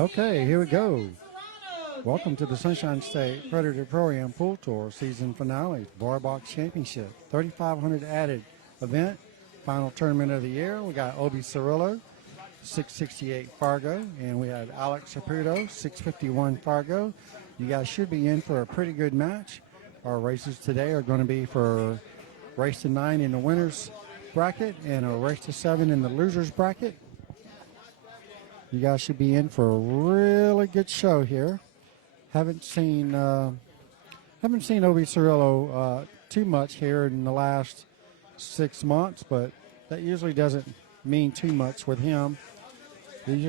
Okay, here we go. Welcome to the Sunshine State Predator Pro-Am Pool Tour Season Finale, Bar Box Championship, 3,500 added event, final tournament of the year. We got Obbie Cirilo, 668 Fargo, and we have Alec Saputo, 651 Fargo. You guys should be in for a pretty good match. Our races today are going to be for race to 9 in the winners bracket and a race to 7 in the losers bracket. You guys should be in for a really good show here. Haven't seen Obbie Cirilo too much here in the last 6 months, but that usually doesn't mean too much with him. He's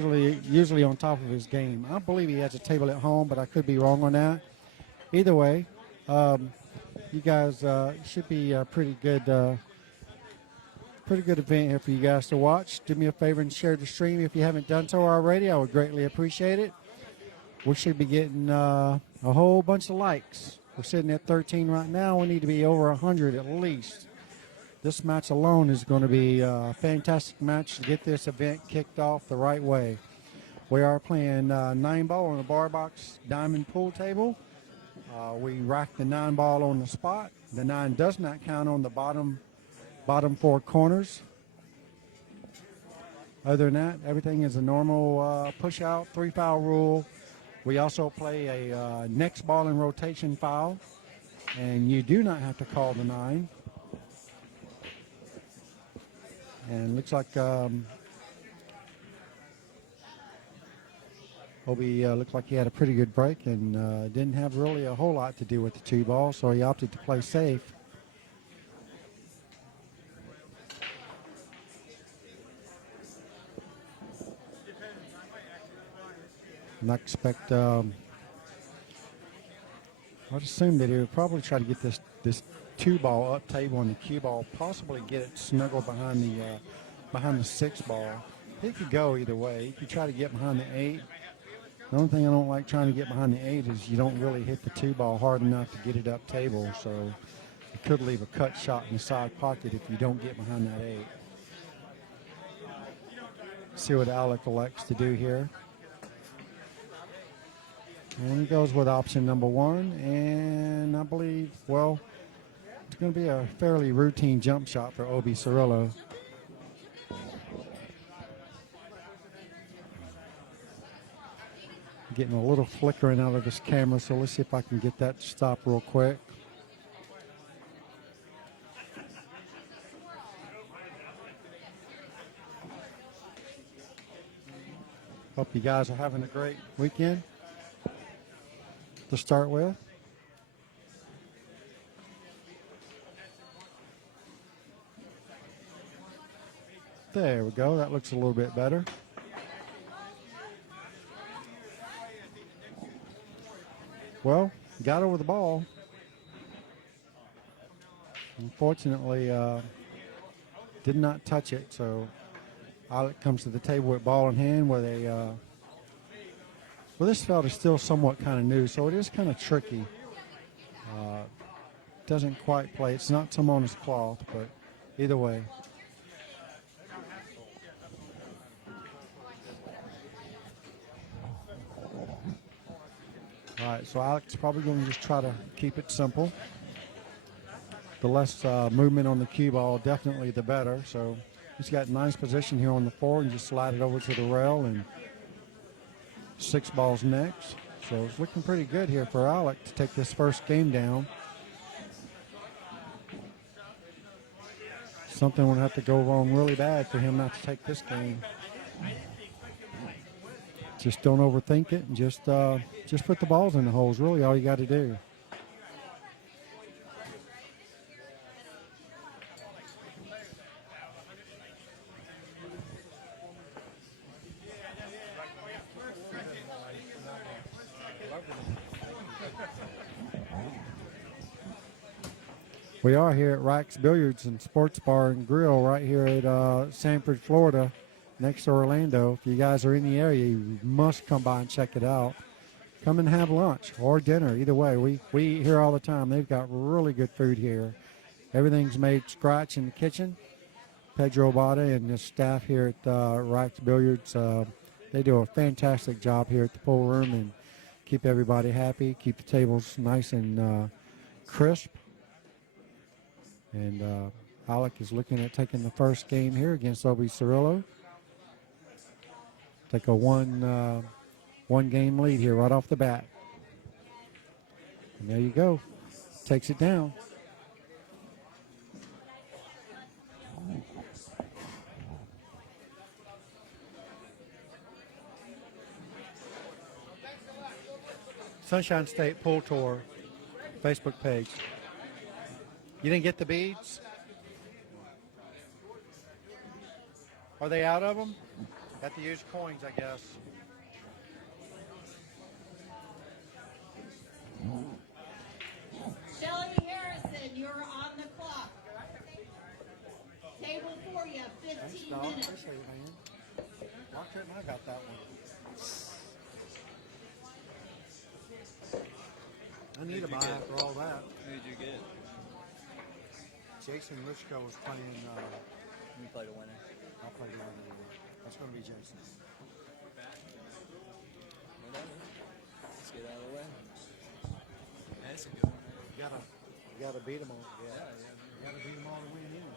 usually on top of his game. I believe he has a table at home, but I could be wrong on that. Either way, you guys should be a pretty good event here for you guys to watch. Do me a favor and share the stream if you haven't done so already. I would greatly appreciate it. We should be getting a whole bunch of likes. We're sitting at 13 right now. We need to be over 100 at least. This match alone is going to be a fantastic match to get this event kicked off the right way. We are playing 9-ball on a bar box diamond pool table. We rack the 9-ball on the spot. The 9 does not count on the bottom 4 corners. Other than that, everything is a normal push-out, 3-foul rule. We also play a next ball in rotation foul, and you do not have to call the 9. And looks like Obbie looked like he had a pretty good break and didn't have really a whole lot to do with the 2-ball, so he opted to play safe. Not expect. I'd assume that he would probably try to get this 2-ball up table on the cue ball, possibly get it snuggled behind the 6-ball. He could go either way. He could try to get behind the 8. The only thing I don't like trying to get behind the 8 is you don't really hit the 2-ball hard enough to get it up table. So you could leave a cut shot in the side pocket if you don't get behind that 8. See what Alec elects to do here. And he goes with option number 1, and I believe, well, it's going to be a fairly routine jump shot for Obbie Cirilo. Getting a little flickering out of this camera, so let's see if I can get that to stop real quick. Hope you guys are having a great weekend to start with. There we go. That looks a little bit better. Well, got over the ball. Unfortunately, did not touch it. So Alec comes to the table with ball in hand where they well, this felt is still somewhat kind of new, so it is kind of tricky. Doesn't quite play. It's not Simona's cloth, but either way. All right, so Alec's probably going to just try to keep it simple. The less movement on the cue ball, definitely the better. So he's got nice position here on the floor and just slide it over to the rail, and 6 balls next. So it's looking pretty good here for Alec to take this first game down. Something would have to go wrong really bad for him not to take this game. Just don't overthink it and just put the balls in the holes. Really all you got to do. We are here at Rack's Billiards and Sports Bar and Grill right here at Sanford, Florida, next to Orlando. If you guys are in the area, you must come by and check it out. Come and have lunch or dinner. Either way, we eat here all the time. They've got really good food here. Everything's made scratch in the kitchen. Pedro Bada and his staff here at Rack's Billiards They do a fantastic job here at the pool room and keep everybody happy, keep the tables nice and crisp. And Alec is looking at taking the first game here against Obbie Cirilo. Take a one game lead here right off the bat. And there you go. Takes it down. Sunshine State Pool Tour Facebook page. You didn't get the beads? Are they out of them? Have to use coins, I guess. Shelly Harrison, you're on the clock. Table for you, 15 minutes. Appreciate it, man. Why couldn't I got that one? I need a buy after all that. Who did you get? Jason Lushko was playing. You played a winner. I'll play the winner. That's going to be Jason. Whatever. Let's get out of the way. That's a good one. You gotta beat them all. Yeah. You gotta beat them all to win anyway.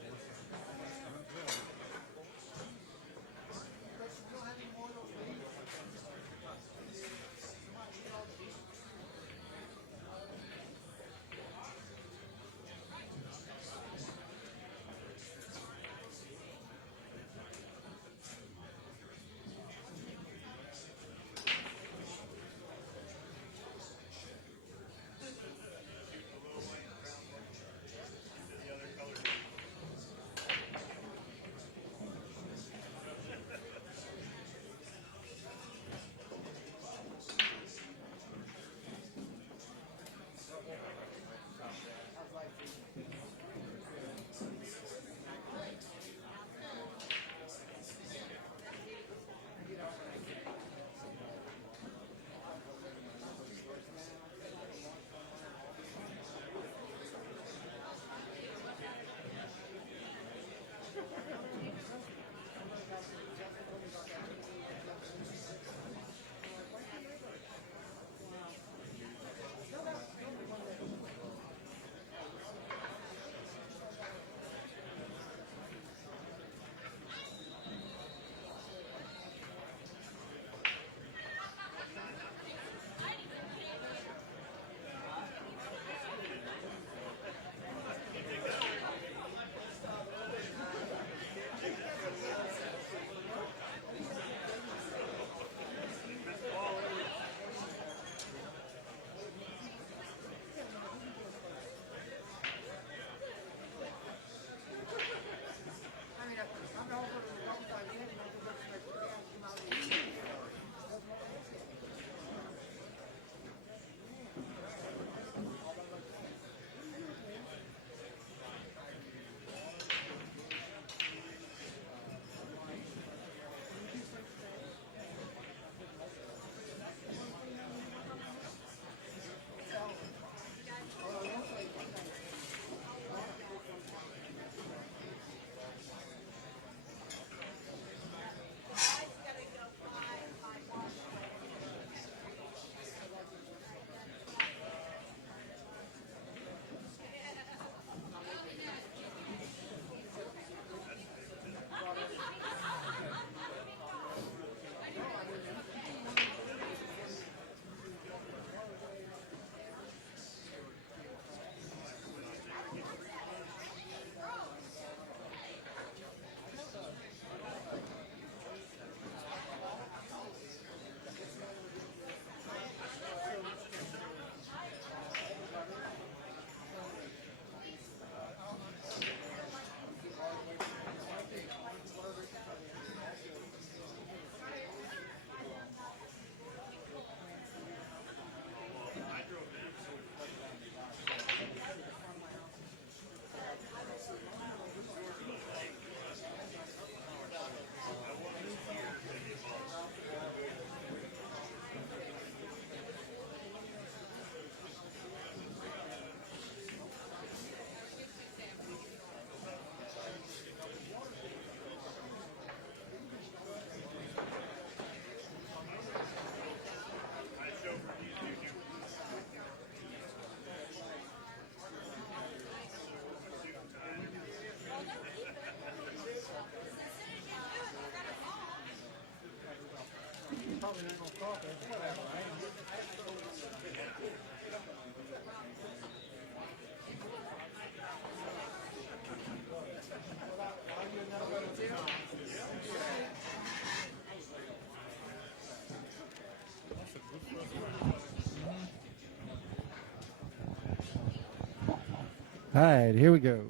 All right, here we go.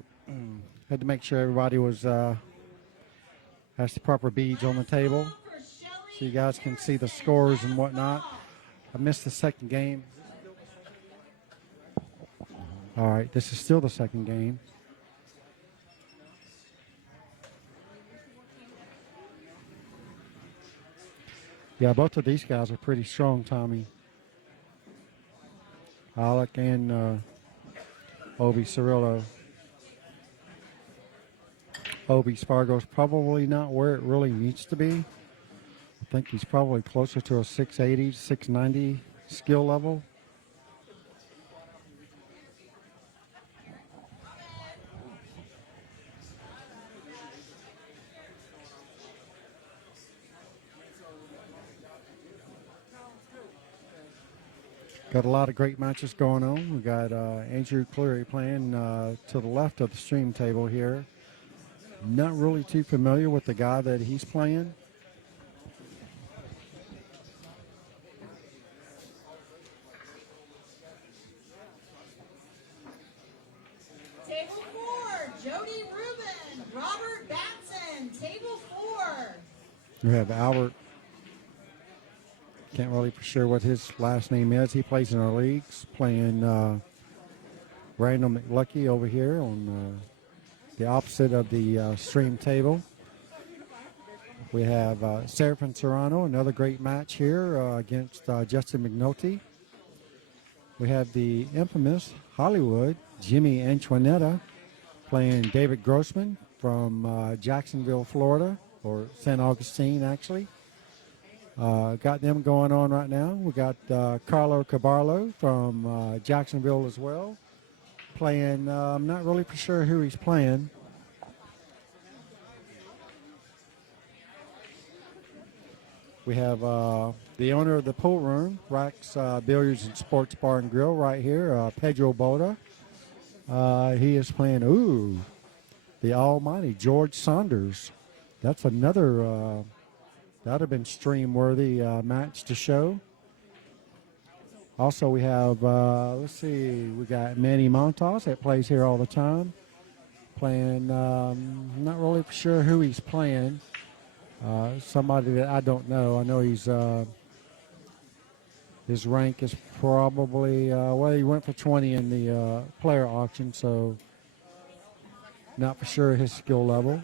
Had to make sure everybody was has the proper beads on the table, so you guys can see the scores and whatnot. I missed the second game. All right, this is still the second game. Yeah, both of these guys are pretty strong, Tommy. Alec and Obbie Cirilo. Obbie Spargo's probably not where it really needs to be. I think he's probably closer to a 680, 690 skill level. Got a lot of great matches going on. We got Andrew Cleary playing to the left of the stream table here. Not really too familiar with the guy that he's playing. Table 4, Jody Rubin, Robert Batson. Table 4. We have Albert. Can't really be sure what his last name is. He plays in our leagues, playing Randall McLucky over here on the opposite of the stream table. We have Seraphin Serrano, another great match here against Justin McNulty. We have the infamous Hollywood, Jimmy Antoinetta, playing David Grossman from Jacksonville, Florida, or San Augustine, actually. Got them going on right now. We got Carlo Cabarlo from Jacksonville as well, playing. I'm not really for sure who he's playing. We have the owner of the pool room, Rax Billiards and Sports Bar and Grill, right here, Pedro Boda. He is playing, the almighty George Saunders. That's another. That would have been stream-worthy match to show. Also, we have, let's see, we got Manny Montas that plays here all the time. Playing, not really sure who he's playing. Somebody that I don't know. I know he's, his rank is probably, well, he went for 20 in the player auction, so not for sure his skill level.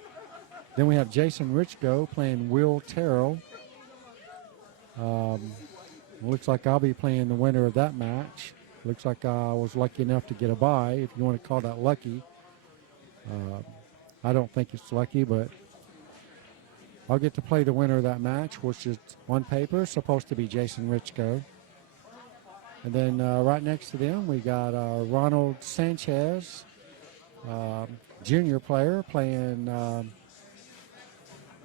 Then we have Jason Richgo playing Will Terrell. Looks like I'll be playing the winner of that match. Looks like I was lucky enough to get a bye, if you want to call that lucky. I don't think it's lucky, but I'll get to play the winner of that match, which is on paper supposed to be Jason Richgo. And then right next to them, we got Ronald Sanchez, junior player, playing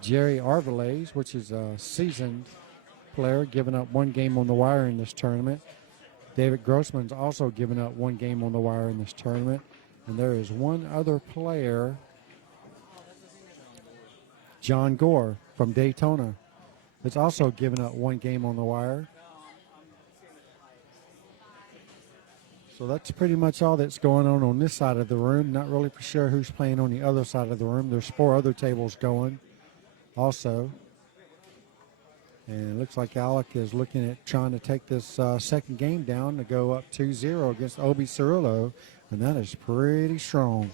Jerry Arvelays, which is a seasoned player, giving up one game on the wire in this tournament. David Grossman's also given up one game on the wire in this tournament. And there is one other player, John Gore from Daytona, that's also given up one game on the wire. So that's pretty much all that's going on this side of the room. Not really for sure who's playing on the other side of the room. There's 4 other tables going also. And it looks like Alec is looking at trying to take this second game down to go up 2-0 against Obbie Cirilo, and that is pretty strong.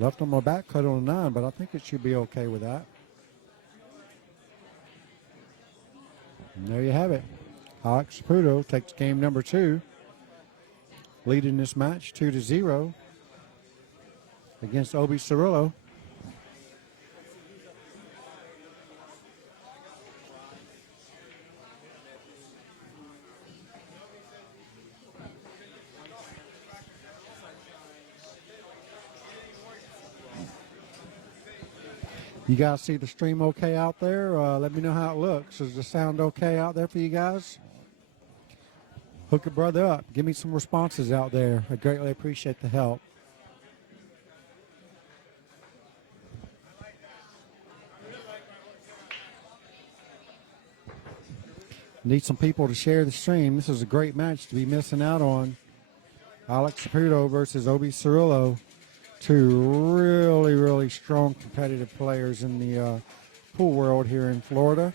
Left on my back, cut on a 9, but I think it should be okay with that. And there you have it. Alec Saputo takes game number 2, leading this match 2-0 against Obbie Cirilo. You guys see the stream okay out there? Let me know how it looks. Is the sound okay out there for you guys? Hook a brother up. Give me some responses out there. I greatly appreciate the help. Need some people to share the stream. This is a great match to be missing out on. Alec Saputo versus Obbie Cirilo. Two really, really strong competitive players in the pool world here in Florida.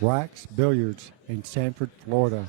Wax Billiards in Sanford, Florida.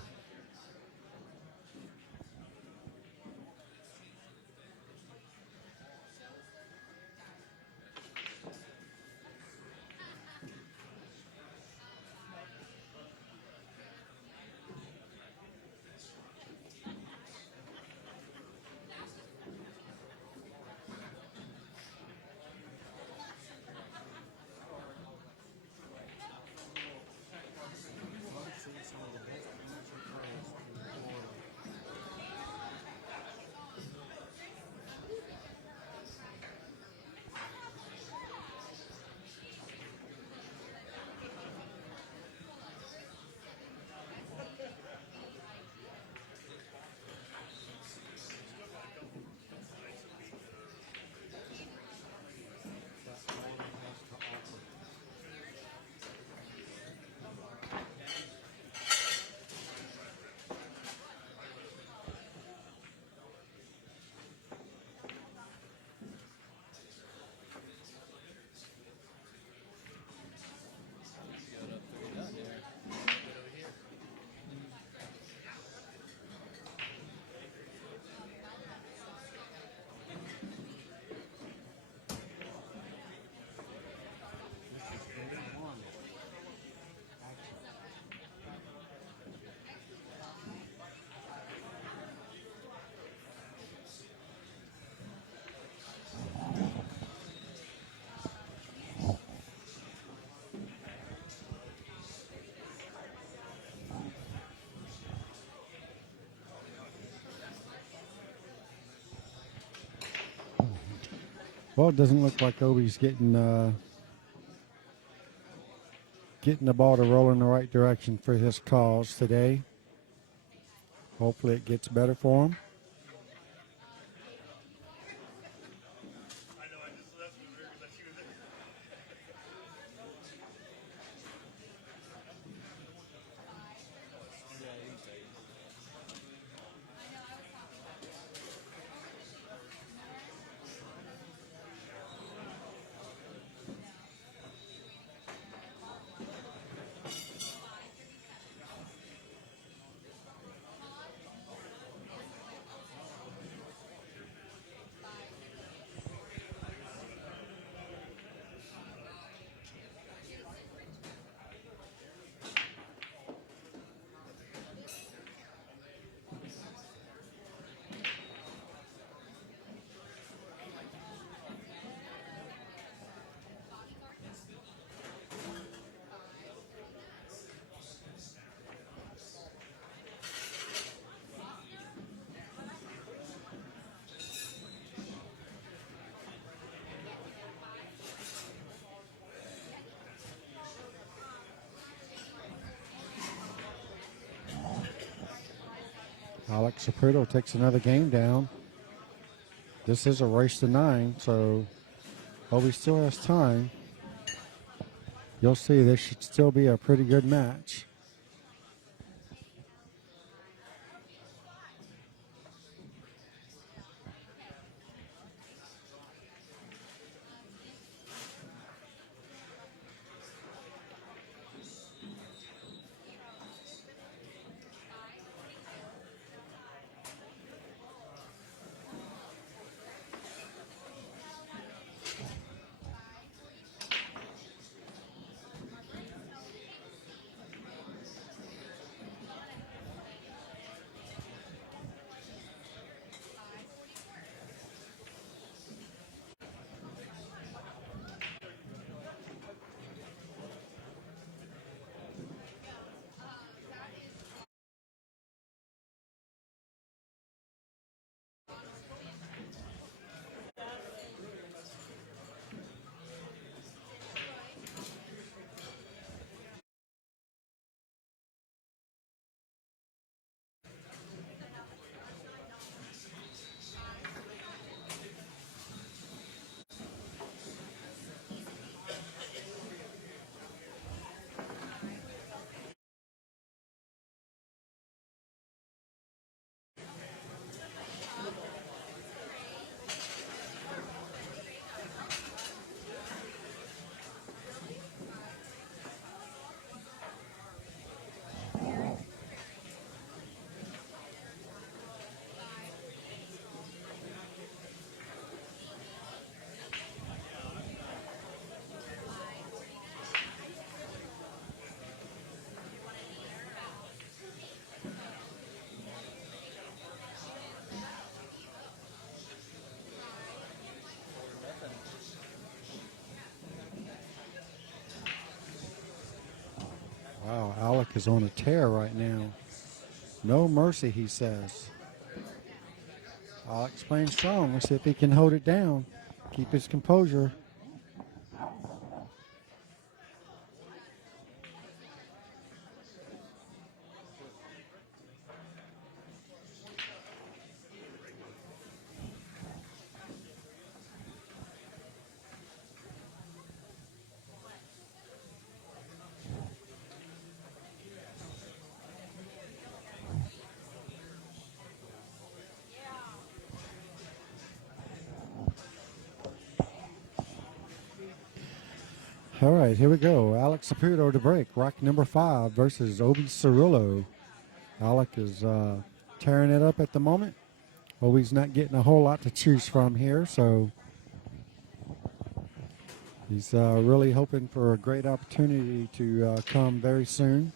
Well, it doesn't look like Obbie's getting the ball to roll in the right direction for his cause today. Hopefully it gets better for him. Alec Saputo takes another game down. This is a race to 9, so Obbie still has time. You'll see this should still be a pretty good match. Wow, Alec is on a tear right now. No mercy, he says. Alec's playing strong. Let's see if he can hold it down. Keep his composure. All right, here we go. Alec Saputo to break. Rack number 5 versus Obbie Cirilo. Alec is tearing it up at the moment. Obbie's not getting a whole lot to choose from here, so he's really hoping for a great opportunity to come very soon.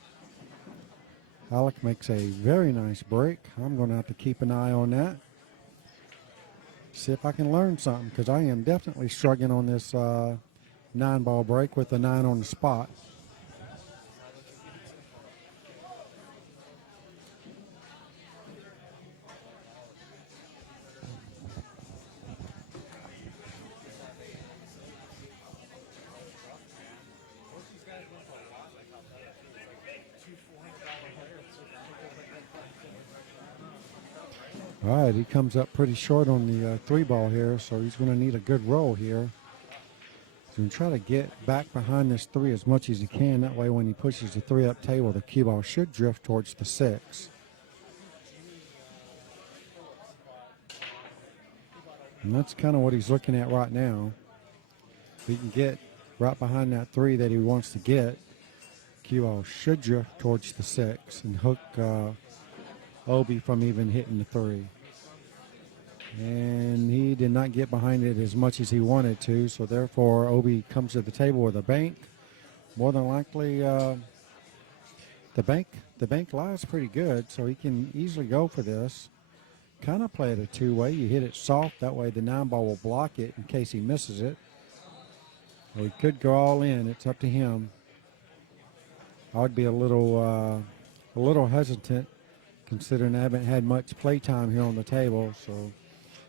Alec makes a very nice break. I'm going to have to keep an eye on that. See if I can learn something, because I am definitely struggling on this 9-ball break with the 9 on the spot. All right, he comes up pretty short on the 3-ball here, so he's going to need a good roll here. He's going to try to get back behind this 3 as much as he can. That way when he pushes the 3 up table, the cue ball should drift towards the 6. And that's kind of what he's looking at right now. If he can get right behind that 3 that he wants to get, cue ball should drift towards the 6 and hook Obbie from even hitting the 3. And he did not get behind it as much as he wanted to, so therefore Obbie comes to the table with a bank. More than likely the bank lies pretty good, so he can easily go for this. Kind of play it a 2-way. You hit it soft, that way the 9-ball will block it in case he misses it. Or he could go all in. It's up to him. I would be a little hesitant, considering I haven't had much play time here on the table. So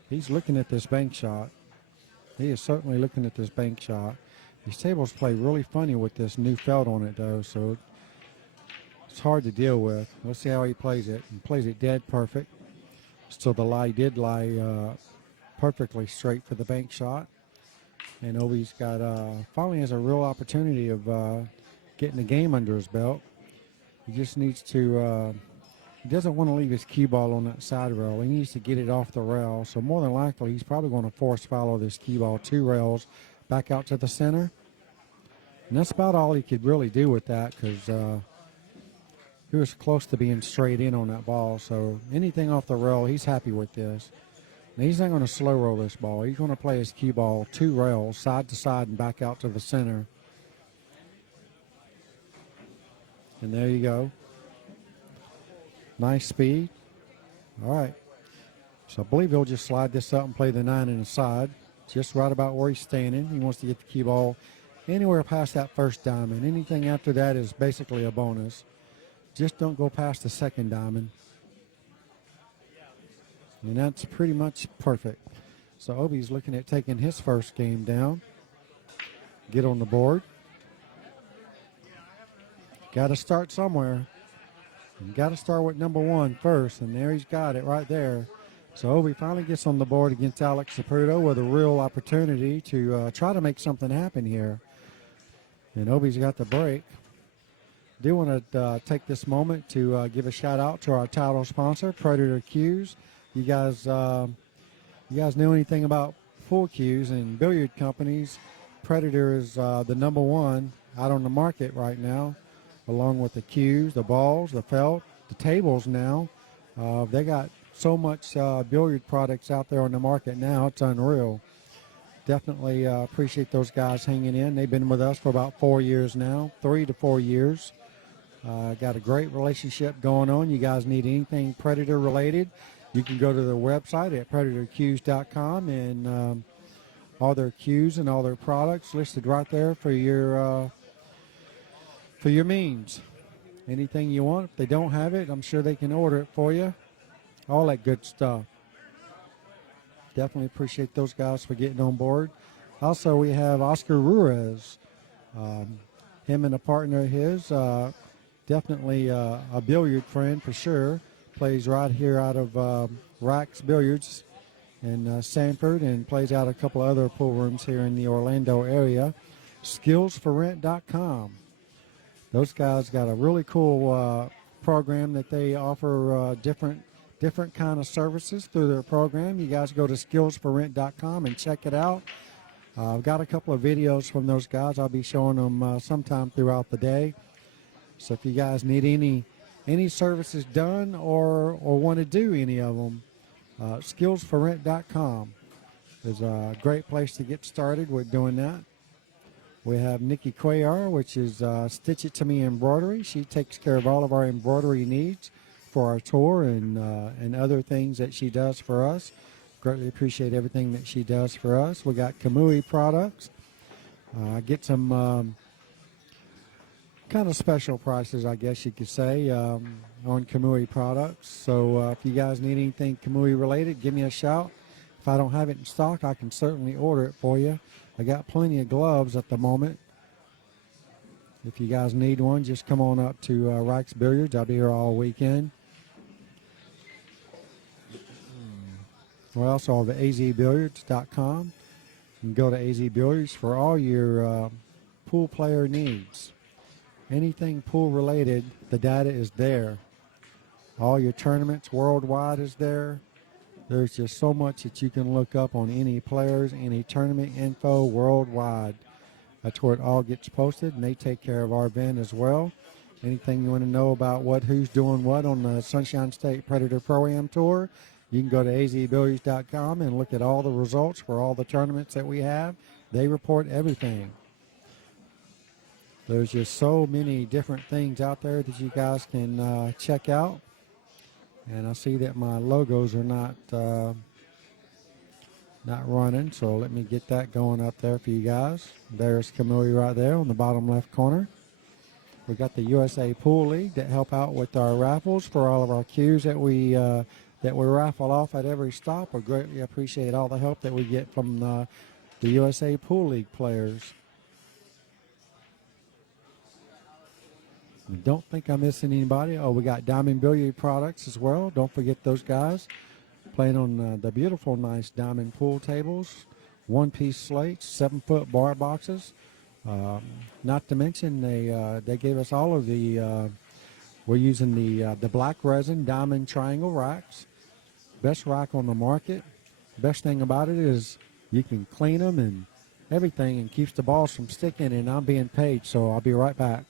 he's looking at this bank shot. He is certainly looking at this bank shot. These tables play really funny with this new felt on it, though, so it's hard to deal with. Let's see how he plays it. He plays it dead perfect. So the lie did lie perfectly straight for the bank shot. And Obbie's got finally has a real opportunity of getting the game under his belt. He just needs to. He doesn't want to leave his cue ball on that side rail. He needs to get it off the rail. So more than likely, he's probably going to force follow this cue ball 2 rails back out to the center. And that's about all he could really do with that, because he was close to being straight in on that ball. So anything off the rail, he's happy with this. Now he's not going to slow roll this ball. He's going to play his cue ball 2 rails side to side and back out to the center. And there you go. Nice speed. All right. So I believe he'll just slide this up and play the 9 inside, just right about where he's standing. He wants to get the cue ball anywhere past that first diamond. Anything after that is basically a bonus. Just don't go past the second diamond. And that's pretty much perfect. So Obbie's looking at taking his first game down. Get on the board. Got to start somewhere. You got to start with number 1 first, and there he's got it right there. So Obbie finally gets on the board against Alec Saputo with a real opportunity to try to make something happen here. And Obbie's got the break. Do want to take this moment to give a shout out to our title sponsor, Predator Cues. You guys know anything about pool cues and billiard companies? Predator is the number 1 out on the market right now, along with the cues, the balls, the felt, the tables now. They got so much billiard products out there on the market now, it's unreal. Definitely appreciate those guys hanging in. They've been with us for about 4 years now, 3 to 4 years. Got a great relationship going on. You guys need anything Predator related, you can go to their website at predatorcues.com, and all their cues and all their products listed right there for your means. Anything you want. If they don't have it, I'm sure they can order it for you. All that good stuff. Definitely appreciate those guys for getting on board. Also, we have Oscar Ruiz. Him and a partner of his, definitely a billiard friend for sure. Plays right here out of Rax Billiards in Sanford, and plays out a couple other pool rooms here in the Orlando area. Skillsforrent.com. Those guys got a really cool program that they offer different kind of services through their program. You guys go to skillsforrent.com and check it out. I've got a couple of videos from those guys. I'll be showing them sometime throughout the day. So if you guys need any services done or want to do any of them, skillsforrent.com is a great place to get started with doing that. We have Nikki Cuellar, which is Stitch It To Me Embroidery. She takes care of all of our embroidery needs for our tour and other things that she does for us. Greatly appreciate everything that she does for us. We got Kamui products. Get some kind of special prices, I guess you could say, on Kamui products. So if you guys need anything Kamui related, give me a shout. If I don't have it in stock, I can certainly order it for you. I got plenty of gloves at the moment. If you guys need one, just come on up to Rax Billiards. I'll be here all weekend. We also have azbilliards.com. You can go to AZ Billiards for all your pool player needs. Anything pool related, the data is there. All your tournaments worldwide is there. There's just so much that you can look up on any players, any tournament info worldwide. That's where it all gets posted, and they take care of our event as well. Anything you want to know about who's doing what on the Sunshine State Predator Pro-Am Tour, you can go to azbilliards.com and look at all the results for all the tournaments that we have. They report everything. There's just so many different things out there that you guys can check out. And I see that my logos are not running, so let me get that going up there for you guys. There's Kamui right there on the bottom left corner. We got the USA Pool League that help out with our raffles for all of our cues that we raffle off at every stop. We greatly appreciate all the help that we get from the USA Pool League players. Don't think I'm missing anybody. Oh, we got Diamond Billiard products as well. Don't forget those guys. playing on the beautiful, nice diamond pool tables, one-piece slates, 7-foot bar boxes. Not to mention they gave us all of the. We're using the black resin diamond triangle racks. Best rack on the market. Best thing about it is you can clean them and everything, and keeps the balls from sticking. And I'm being paid, so I'll be right back.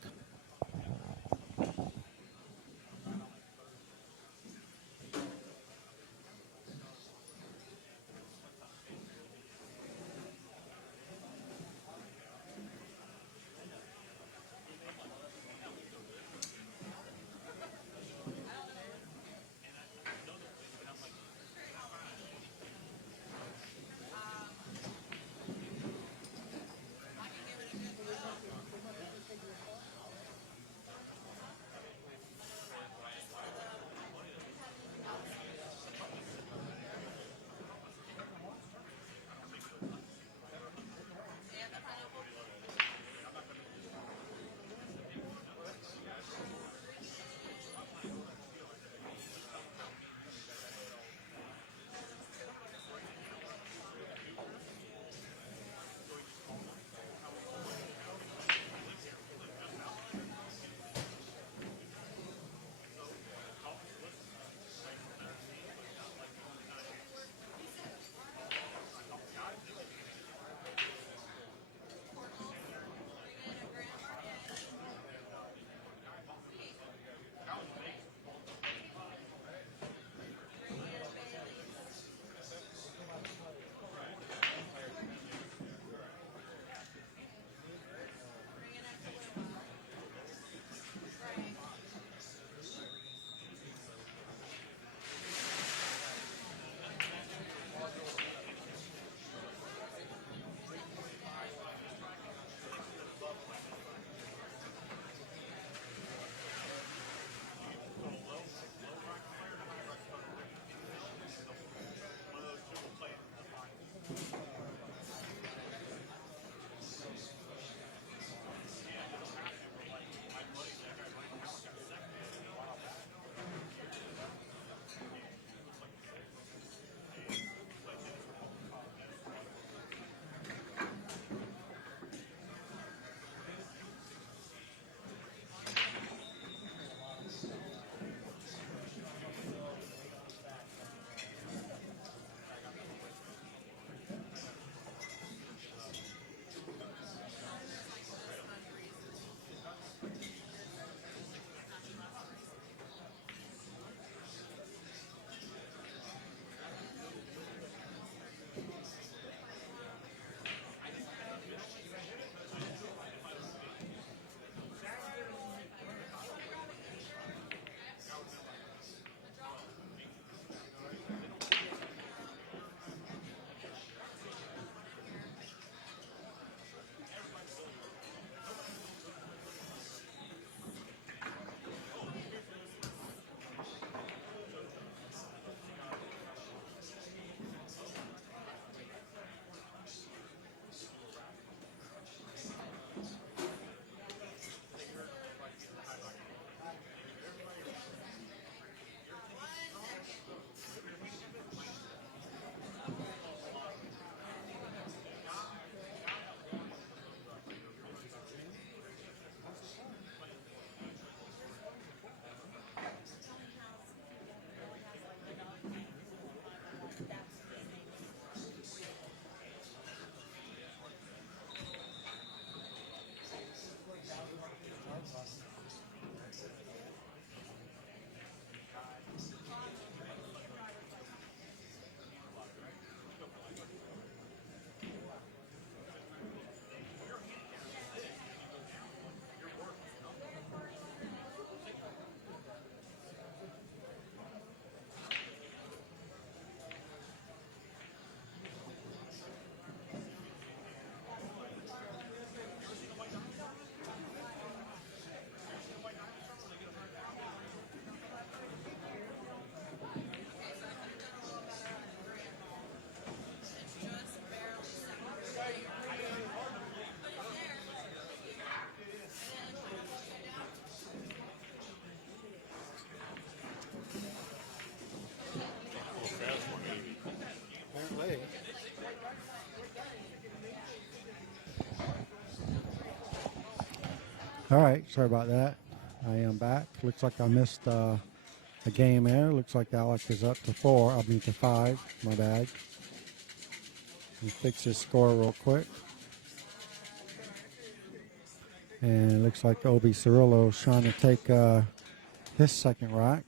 All right, sorry about that. I am back. Looks like I missed a game there. Looks like Alec is up to 4. I mean to 5. My bad. Let me fix his score real quick. And it looks like Obbie Cirilo is trying to take his second rack.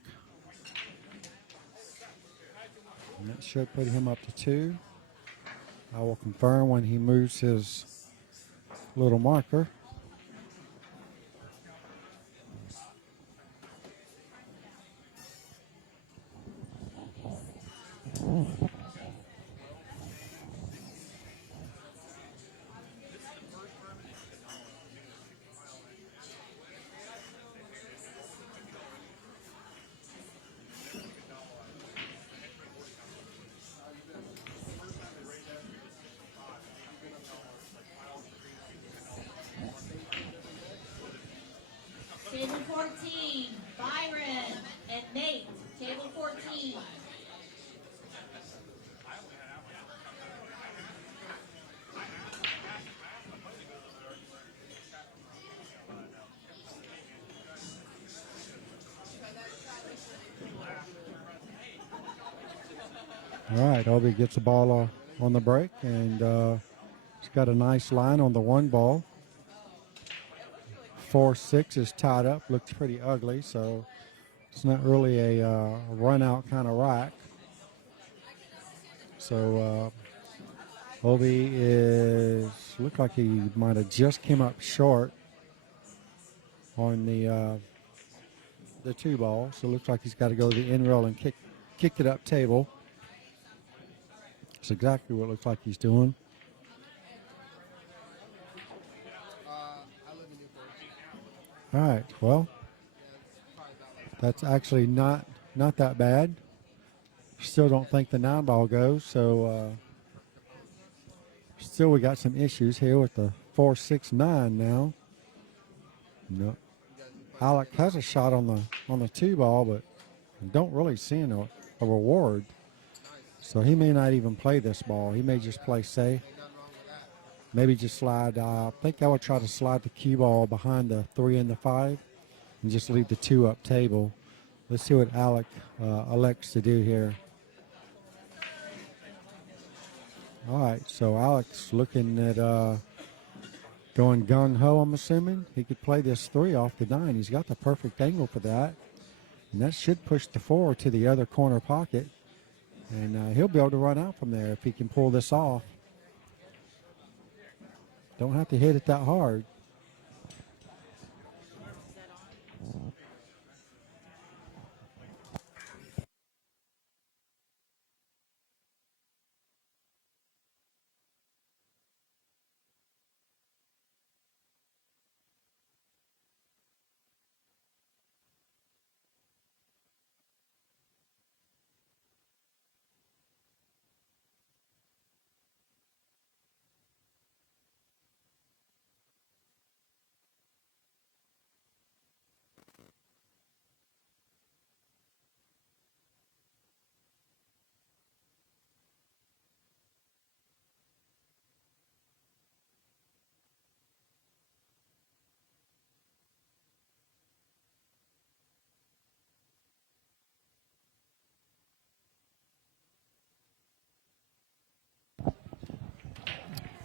And that should put him up to 2. I will confirm when he moves his little marker. Table 14, Byron and Nate. Table 14. All right, Obbie gets the ball on the break, and he's got a nice line on the 1 ball. 4-6 is tied up, looks pretty ugly, so it's not really a run-out kind of rack. So Obbie looked like he might have just came up short on the 2 ball, so it looks like he's got to go to the end rail and kick it up table. That's exactly what it looks like he's doing. All right, well, that's actually not that bad. Still don't think the 9 ball goes, so still we got some issues here with the 4-6-9 now. No. Alec has a shot on the 2 ball, but don't really see a reward. So he may not even play this ball. He may just play safe. Maybe just slide. I think I would try to slide the cue ball behind the 3 and the 5 and just leave the 2 up table. Let's see what Alec elects to do here. All right, so Alec's looking at going gung-ho, I'm assuming. He could play this 3 off the 9. He's got the perfect angle for that. And that should push the 4 to the other corner pocket. And he'll be able to run out from there if he can pull this off. Don't have to hit it that hard.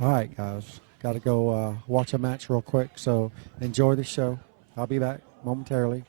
All right, guys. Got to go watch a match real quick, so enjoy the show. I'll be back momentarily.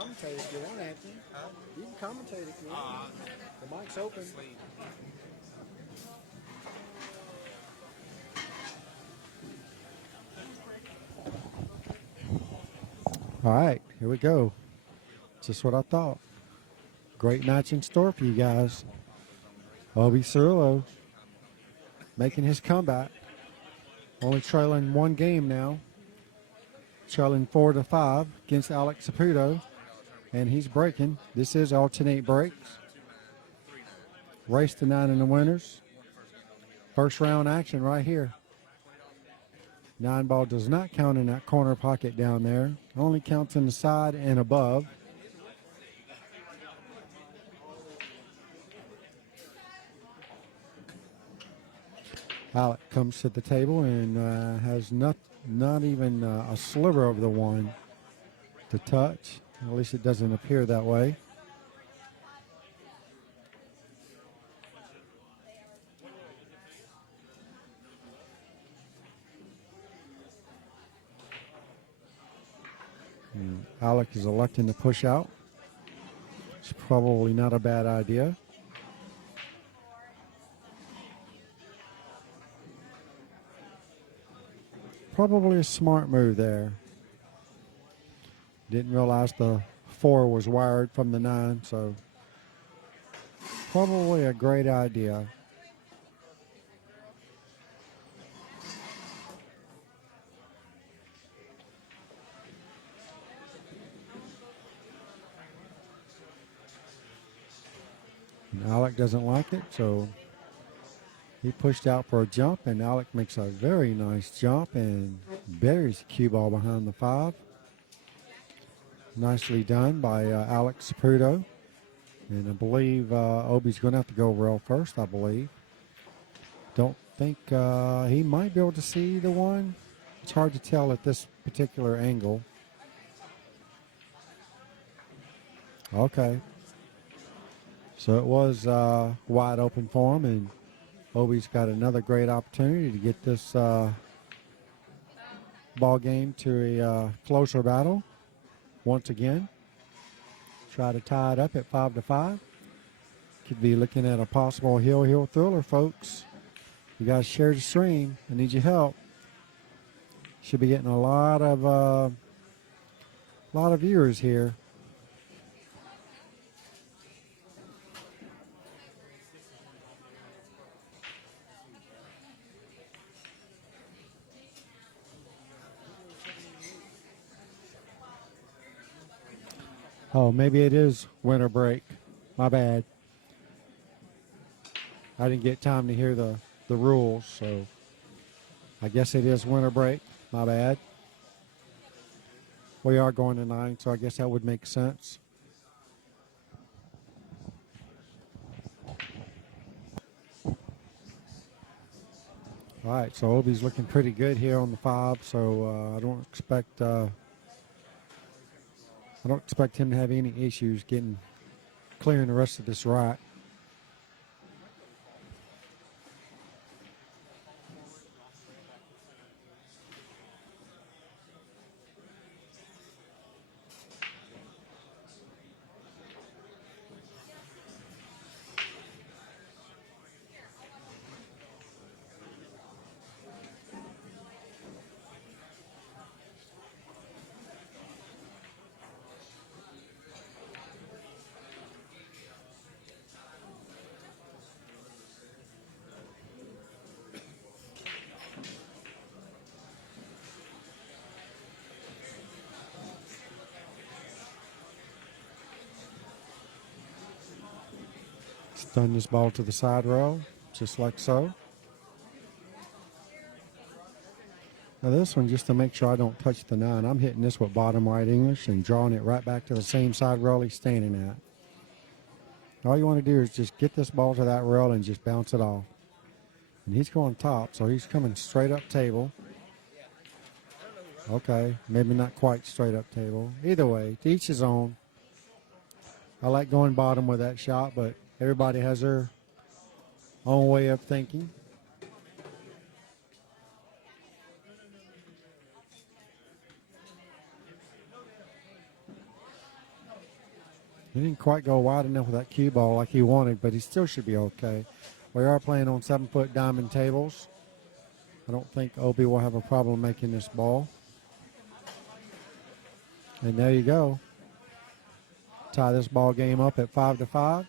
commentate if you want, Anthony. You can commentate if you want. The mic's open. All right, here we go. Just what I thought. Great match in store for you guys. Obbie Cirilo making his comeback. Only trailing one game now. Trailing 4-5 against Alec Saputo. And he's breaking. This is alternate breaks. Race to 9 in the winners. First round action right here. 9 ball does not count in that corner pocket down there. Only counts in the side and above. Alec comes to the table and has not even a sliver of the one to touch. At least it doesn't appear that way. Alec is electing to push out. It's probably not a bad idea. Probably a smart move there. Didn't realize the 4 was wired from the 9, so probably a great idea. And Alec doesn't like it, so he pushed out for a jump, and Alec makes a very nice jump and buries the cue ball behind the 5. Nicely done by Alec Saputo. And I believe Obbie's going to have to go rail first, I believe. Don't think he might be able to see the one. It's hard to tell at this particular angle. Okay. So it was wide open for him, and Obbie's got another great opportunity to get this ball game to a closer battle once again. Try to tie it up at 5-5. Could be looking at a possible hill thriller, folks. You guys share the stream. I need your help. Should be getting a lot of viewers here. Oh, maybe it is winter break. My bad. I didn't get time to hear the rules, so I guess it is winter break. My bad. We are going to 9, so I guess that would make sense. All right, so Obbie's looking pretty good here on the 5, so I don't expect him to have any issues clearing the rest of this rack. Stun this ball to the side rail, just like so. Now this one, just to make sure I don't touch the 9, I'm hitting this with bottom right English and drawing it right back to the same side rail he's standing at. All you want to do is just get this ball to that rail and just bounce it off. And he's going top, so he's coming straight up table. Okay, maybe not quite straight up table. Either way, to each his own. I like going bottom with that shot, but everybody has their own way of thinking. He didn't quite go wide enough with that cue ball like he wanted, but he still should be okay. We are playing on 7-foot diamond tables. I don't think Obbie will have a problem making this ball. And there you go. Tie this ball game up at 5-5.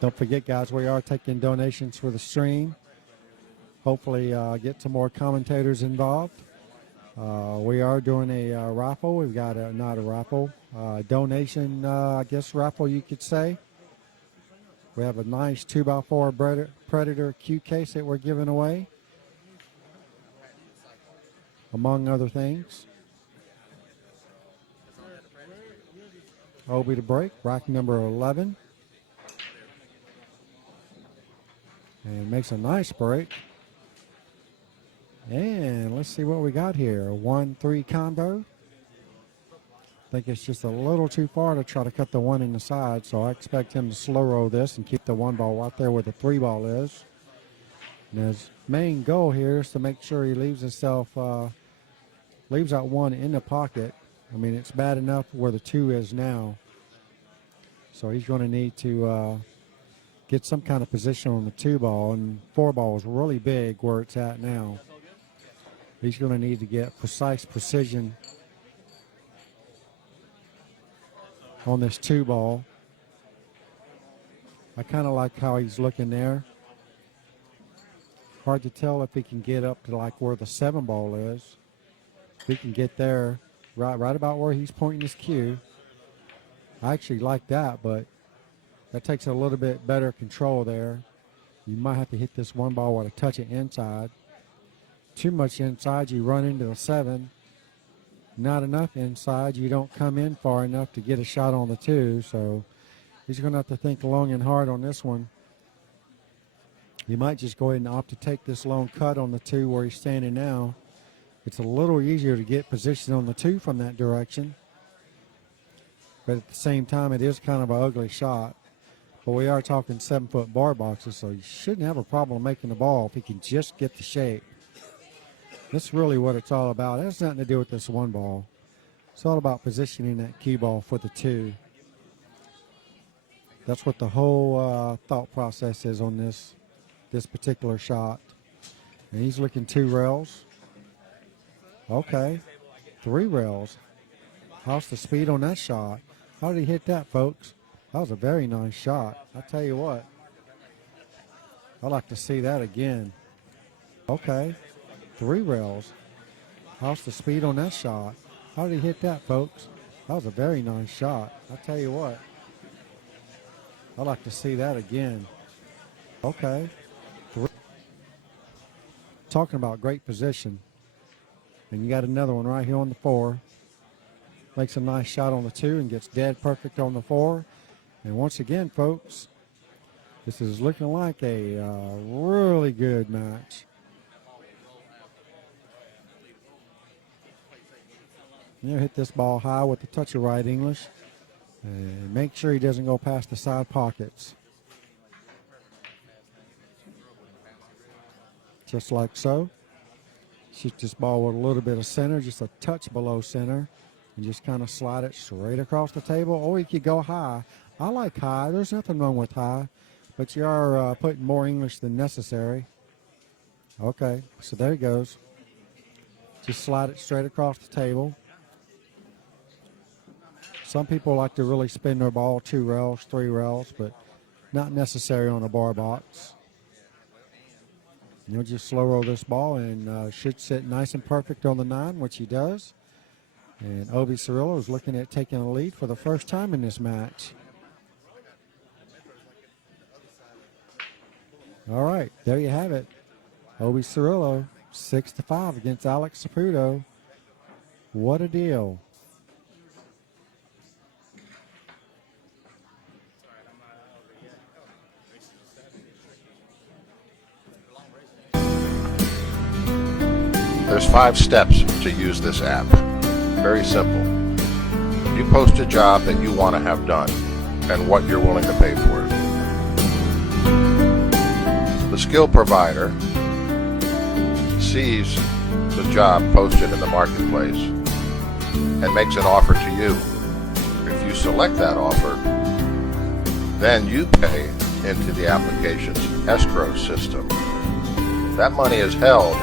Don't forget, guys, we are taking donations for the stream. Hopefully get some more commentators involved. We are doing a raffle. We've got not a raffle, donation, I guess raffle you could say. We have a nice 2x4 Predator Q case that we're giving away, among other things. Obbie to break, rack number 11. And makes a nice break. And let's see what we got here. 1-3 combo. I think it's just a little too far to try to cut the one in the side, so I expect him to slow roll this and keep the one ball right there where the three ball is. And his main goal here is to make sure he leaves that one in the pocket. I mean, it's bad enough where the two is now. So he's going to need to get some kind of position on the two ball, and four ball is really big where it's at now. He's going to need to get precise precision on this two ball. I kind of like how he's looking there. Hard to tell if he can get up to like where the seven ball is. If he can get there right about where he's pointing his cue. I actually like that, but that takes a little bit better control there. You might have to hit this one ball with a touch of inside. Too much inside, you run into the seven. Not enough inside, you don't come in far enough to get a shot on the two. So he's going to have to think long and hard on this one. You might just go ahead and opt to take this long cut on the two where he's standing now. It's a little easier to get position on the two from that direction. But at the same time, it is kind of an ugly shot. But we are talking 7-foot bar boxes, so you shouldn't have a problem making the ball if he can just get the shape. That's really what it's all about. It has nothing to do with this one ball. It's all about positioning that cue ball for the two. That's what the whole thought process is on this particular shot. And he's looking 2 rails. Okay, 3 rails. How's the speed on that shot? How did he hit that, folks? That was a very nice shot. I tell you what, I'd like to see that again. Okay, 3 rails. How's the speed on that shot? How did he hit that, folks? That was a very nice shot. I tell you what, I'd like to see that again. Okay, 3. Talking about great position. And you got another one right here on the 4. Makes a nice shot on the 2 and gets dead perfect on the 4. And once again, folks, this is looking like a really good match. You know, hit this ball high with a touch of right English. And make sure he doesn't go past the side pockets. Just like so. Shoot this ball with a little bit of center, just a touch below center. And just kind of slide it straight across the table. Or you could go high. I like high. There's nothing wrong with high. But you are putting more English than necessary. Okay, so there he goes. Just slide it straight across the table. Some people like to really spin their ball 2 rails, 3 rails, but not necessary on a bar box. You'll just slow roll this ball and should sit nice and perfect on the 9, which he does. And Obbie Cirilo is looking at taking a lead for the first time in this match. All right, there you have it. Obbie Cirilo, 6-5 against Alec Saputo. What a deal. There's 5 steps to use this app. Very simple. You post a job that you want to have done and what you're willing to pay for it. The skill provider sees the job posted in the marketplace and makes an offer to you. If you select that offer, then you pay into the application's escrow system. That money is held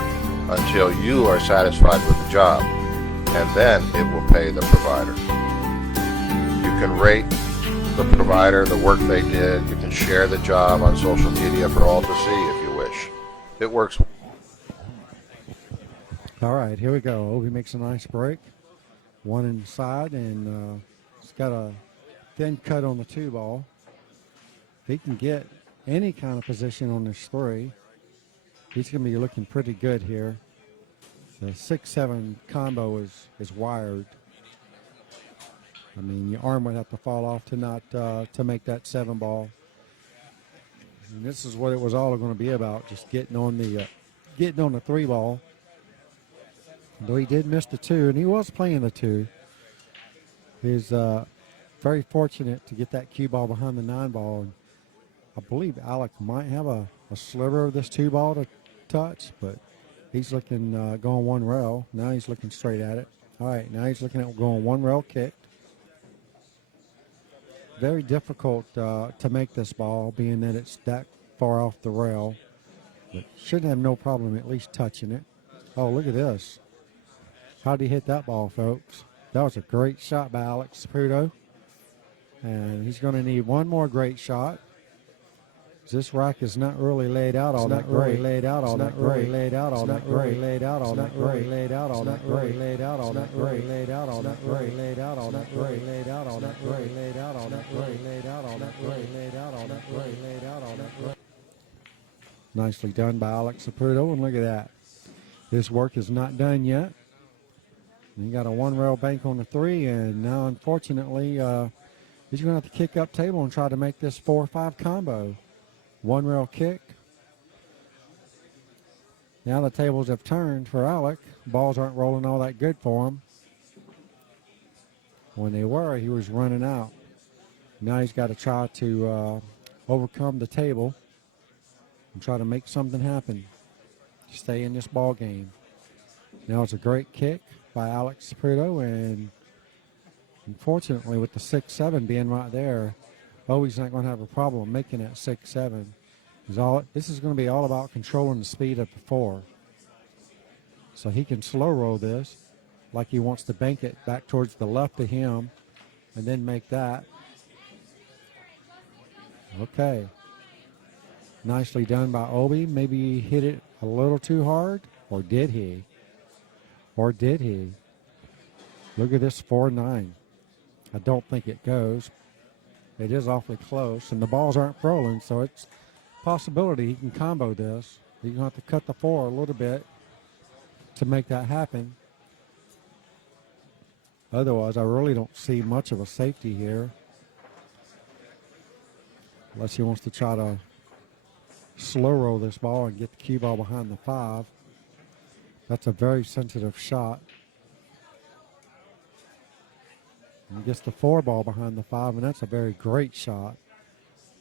until you are satisfied with the job, and then it will pay the provider. You can rate the provider, the work they did. You can share the job on social media for all to see if you wish. It works. All right, here we go. Obbie makes a nice break. One inside, and it's got a thin cut on the 2 ball. If he can get any kind of position on this 3, he's going to be looking pretty good here. The 6-7 combo is wired. I mean, your arm would have to fall off to not to make that 7 ball. And this is what it was all going to be about, just getting on the 3 ball. Though he did miss the 2, and he was playing the 2. He's very fortunate to get that cue ball behind the 9 ball. And I believe Alec might have a sliver of this 2 ball to touch, but he's looking going 1 rail. Now he's looking straight at it. All right, now he's looking at going 1 rail kicked. Very difficult to make this ball, being that it's that far off the rail. But should have no problem at least touching it. Oh, look at this. How did he hit that ball, folks? That was a great shot by Alec Saputo. And he's going to need 1 more great shot. This rack is not really laid out all that great. Laid out all that great. Laid out all that great. Laid out all that great. Laid out all that great. Laid out all that great. Laid out all that great. Laid out all that great. Laid out all that great. Laid out all that great. Laid out all that great. Laid out all that great. Laid out all that great. Nicely done by Alec Saputo, and look at that. This work is not done yet. You got a 1 rail bank on the 3, and now unfortunately he's going to have to kick up table and try to make this 4-5 combo. 1 rail kick. Now the tables have turned for Alec. Balls aren't rolling all that good for him. When they were, he was running out. Now he's got to try to overcome the table and try to make something happen. Stay in this ball game. Now it's a great kick by Alec Saputo, and unfortunately with the 6-7 being right there, Obbie's not going to have a problem making that 6-7. This is going to be all about controlling the speed of the 4. So he can slow roll this like he wants to bank it back towards the left of him and then make that. Okay. Nicely done by Obbie. Maybe he hit it a little too hard, or did he? Or did he? Look at this 4-9. I don't think it goes. It is awfully close, and the balls aren't rolling, so it's a possibility he can combo this. He's going to have to cut the 4 a little bit to make that happen. Otherwise, I really don't see much of a safety here. Unless he wants to try to slow roll this ball and get the cue ball behind the 5. That's a very sensitive shot. And he gets the 4 ball behind the 5, and that's a very great shot.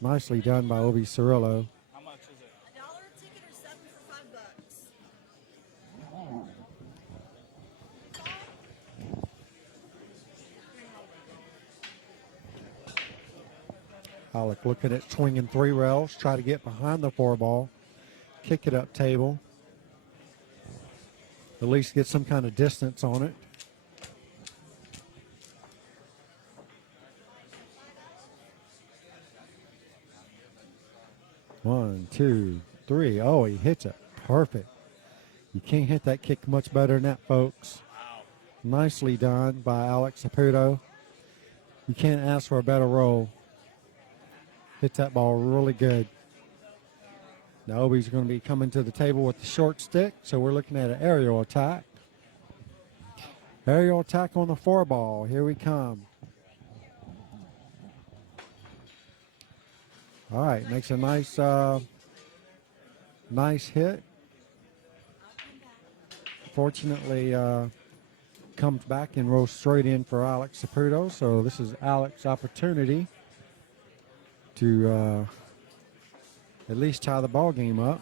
Nicely done by Obbie Cirilo. How much is it? $1 a ticket or 7 for $5? Alec looking at swinging 3 rails, try to get behind the 4 ball, kick it up table. At least get some kind of distance on it. One, two, three. Oh, he hits it. Perfect. You can't hit that kick much better than that, folks. Nicely done by Alec Saputo. You can't ask for a better roll. Hit that ball really good. Now Obbie's going to be coming to the table with the short stick, so we're looking at an aerial attack. Aerial attack on the 4 ball. Here we come. All right, makes a nice hit. unfortunately comes back and rolls straight in for Alec Saputo. So this is Alec's opportunity to at least tie the ball game up.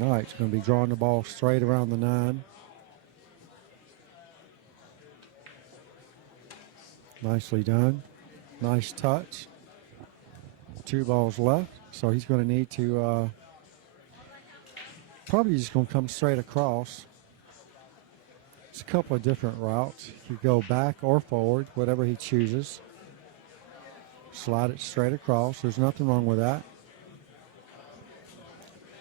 All right, it's going to be drawing the ball straight around the 9. Nicely done. Nice touch. 2 balls left, so he's going to need to probably just going to come straight across. It's a couple of different routes. You go back or forward, whatever he chooses. Slide it straight across. There's nothing wrong with that.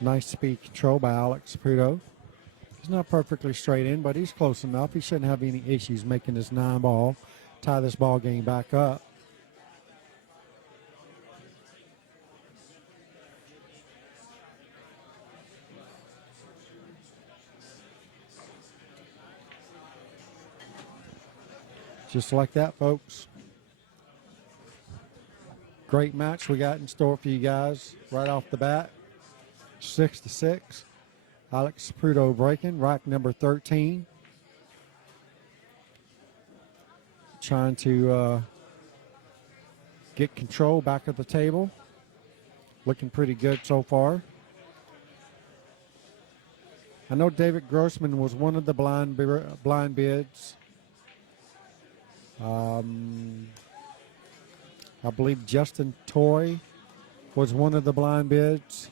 Nice speed control by Alec Saputo. He's not perfectly straight in, but he's close enough. He shouldn't have any issues making this 9 ball, tie this ball game back up. Just like that, folks. Great match we got in store for you guys right off the bat. 6-6. Alec Saputo breaking, rack number 13. Trying to get control back at the table. Looking pretty good so far. I know David Grossman was one of the blind bids. I believe Justin Toy was one of the blind bids.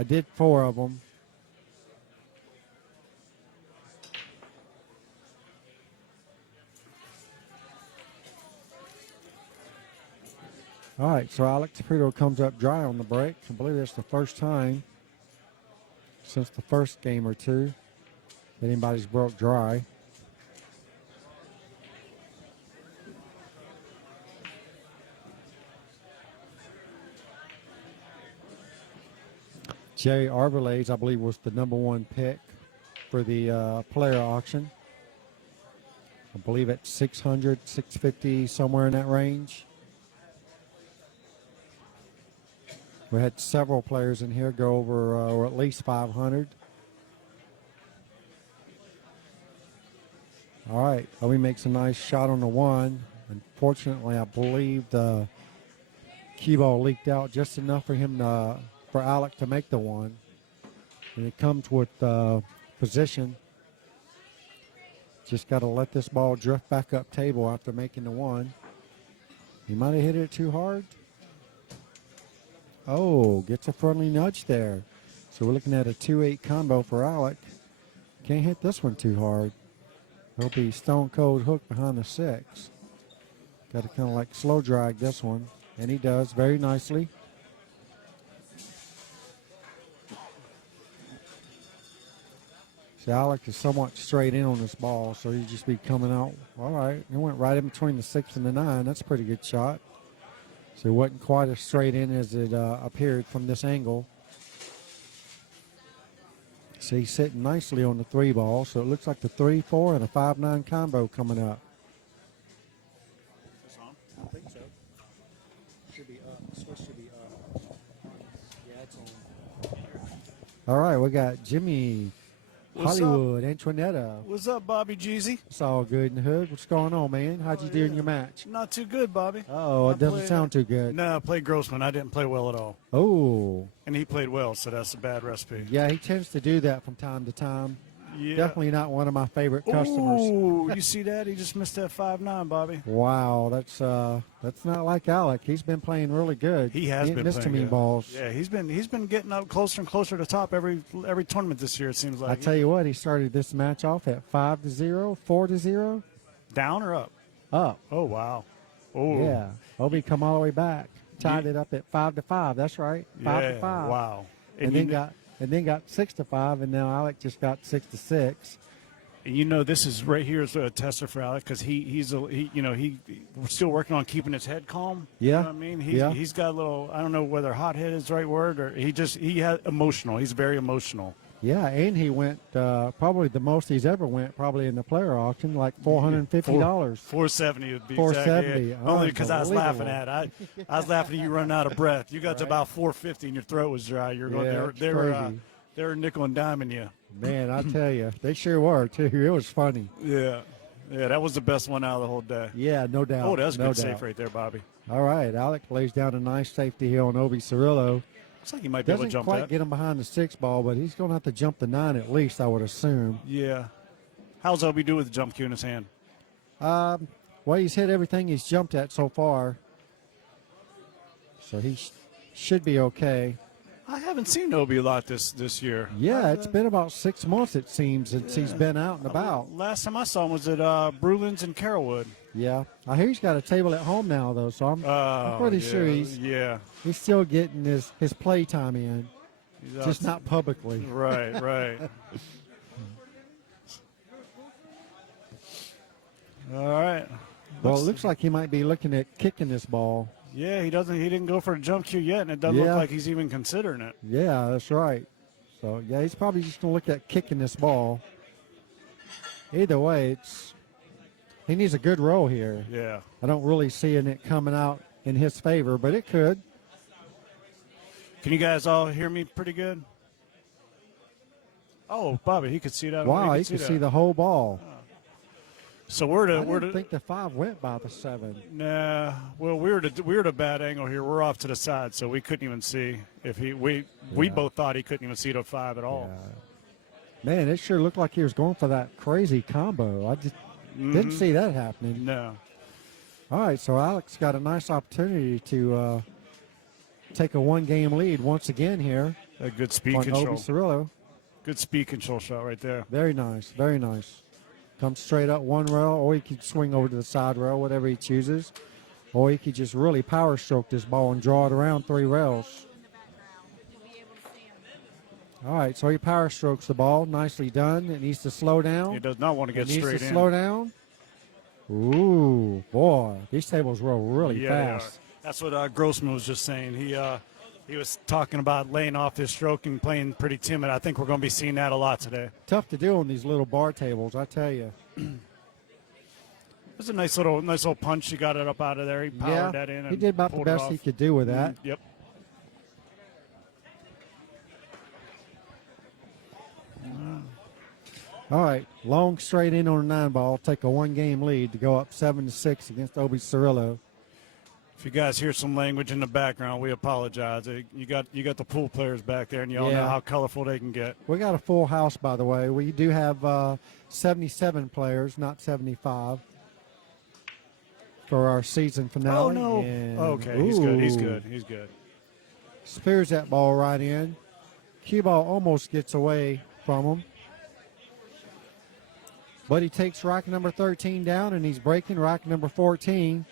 I did 4 of them. All right, so Alec Saputo comes up dry on the break. I believe that's the first time since the first game or two that anybody's broke dry. Jerry Arbolades, I believe, was the #1 pick for the player auction. I believe at 600, 650, somewhere in that range. We had several players in here go over or at least 500. All right, Obbie makes a nice shot on the 1. Unfortunately, I believe the cue ball leaked out just enough for him to, for Alec to make the 1. And it comes with position. Just got to let this ball drift back up table after making the 1. He might have hit it too hard. Oh, gets a friendly nudge there. So we're looking at a 2-8 combo for Alec. Can't hit this one too hard. He'll be stone cold hook behind the 6. Got to kind of like slow drag this one. And he does very nicely. See, Alec is somewhat straight in on this ball, so he'd just be coming out. All right, it went right in between the 6 and the 9. That's a pretty good shot. So it wasn't quite as straight in as it appeared from this angle. So he's sitting nicely on the 3 ball. So it looks like the 3-4 and a 5-9 combo coming up. It's on? I think so. Should be up. Switch should be up. Yeah, it's on. All right, we got Jimmy What's Hollywood, Antoinetta. What's up, Bobby Jeezy? It's all good in the hood. What's going on, man? How'd you do in your match? Not too good, Bobby. Oh, it doesn't sound too good. No, I played Grossman. I didn't play well at all. Oh. And he played well, so that's a bad recipe. Yeah, he tends to do that from time to time. Yeah. Definitely not one of my favorite customers. Ooh, you see that? He just missed that 5-9, Bobby. Wow, that's not like Alec. He's been playing really good. He has been missed too playing many good. balls. Yeah, he's been getting up closer and closer to top every tournament this year, it seems like. I tell you what, he started this match off at 5-0, 4-0. Down or up? Up. Oh, wow. Oh. Yeah. Obbie come all the way back. Tied it up at 5-5. That's right. 5-5. Wow. And then got 6-5, and now Alec just got 6-6. And you know, this is right here is a tester for Alec because he's we're still working on keeping his head calm. Yeah. You know what I mean? He's got a little, I don't know whether hot head is the right word, or he had emotional. He's very emotional. Yeah, and he went probably the most he's ever went probably in the player auction, like $450. $470 would be $470. exactly. Yeah. Only because I was laughing at it. I was laughing at you running out of breath. You got to about $450 and your throat was dry. You're going. Yeah, they were nickel and diming you. Man, I tell you, they sure were too. It was funny. Yeah, that was the best one out of the whole day. Yeah, no doubt. Oh, that was a no good doubt. safe right there, Bobby. All right, Alec lays down a nice safety here on Obbie Cirilo. Looks like he might be able to Doesn't jump quite that. get him behind the 6 ball, but he's going to have to jump the 9 at least, I would assume. Yeah. How's Obbie do with the jump cue in his hand? Well, he's hit everything he's jumped at so far, so he should be okay. I haven't seen Obbie a lot this year. Yeah, it's been about 6 months, it seems, since he's been out and about. Last time I saw him was at Brulin's in Carrollwood. Yeah. I hear he's got a table at home now, though, so I'm pretty sure he's still getting his play time in, just not publicly. Right, right. All right. Well, it looks like he might be looking at kicking this ball. Yeah, he didn't go for a jump cue yet, and it doesn't look like he's even considering it. Yeah, that's right. So, yeah, he's probably just going to look at kicking this ball. Either way, he needs a good roll here. Yeah. I don't really see it coming out in his favor, but it could. Can you guys all hear me pretty good? Oh, Bobby, he could see that. Wow, he could see the whole ball. So I didn't think the 5 went by the 7. Nah, well, we're at a bad angle here. We're off to the side, so we couldn't even see if we both thought he couldn't even see the 5 at all. Yeah. Man, it sure looked like he was going for that crazy combo. I just didn't see that happening. No. All right, so Alex got a nice opportunity to take a 1-game lead once again here. A good speed on control. Obbie Cirilo. Good speed control shot right there. Very nice, very nice. Comes straight up 1 rail, or he could swing over to the side rail, whatever he chooses. Or he could just really power stroke this ball and draw it around 3 rails. All right, so he power strokes the ball. Nicely done. It needs to slow down. He does not want to get straight in. It needs to slow down. Ooh, boy. These tables roll really fast. That's what Grossman was just saying. He was talking about laying off his stroke and playing pretty timid. I think we're going to be seeing that a lot today. Tough to do on these little bar tables, I tell you. It was a nice little punch. He got it up out of there. He powered that in. And he did about the best he could do with that. Yep. All right, long straight in on a 9 ball. Take a 1-game lead to go up 7-6 against Obbie Cirilo. If you guys hear some language in the background, we apologize. You got the pool players back there, and you all know how colorful they can get. We got a full house, by the way. We do have 77 players, not 75, for our season finale. Oh no! And, okay, he's good. He's good. He's good. Spears that ball right in. Cue ball almost gets away from him. But he takes rack number 13 down, and he's breaking rack number 14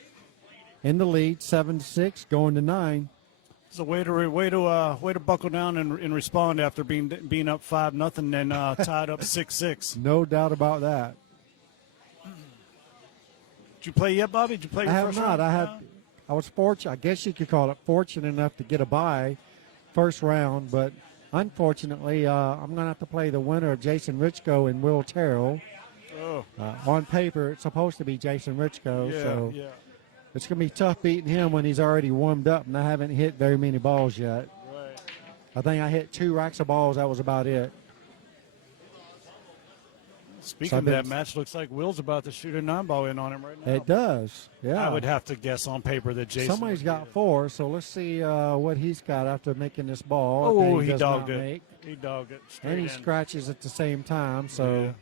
in the lead, 7-6, going to 9. It's a way to buckle down and respond after being up 5-0 and tied up 6-6. No doubt about that. Did you play yet, Bobby? Did you play your first round? I have not. I was fortunate. I guess you could call it fortunate enough to get a bye first round, but unfortunately, I'm going to have to play the winner of Jason Richko and Will Terrell. Oh. On paper, it's supposed to be Jason Richko, so yeah. it's going to be tough beating him when he's already warmed up, and I haven't hit very many balls yet. Right. I think I hit 2 racks of balls. That was about it. Speaking of that match, looks like Will's about to shoot a 9-ball in on him right now. It does, yeah. I would have to guess on paper that Jason. Somebody's got 4, so let's see what he's got after making this ball. Oh, he he does dogged not it. make. He dogged it. And he scratches at the same time, so. Yeah.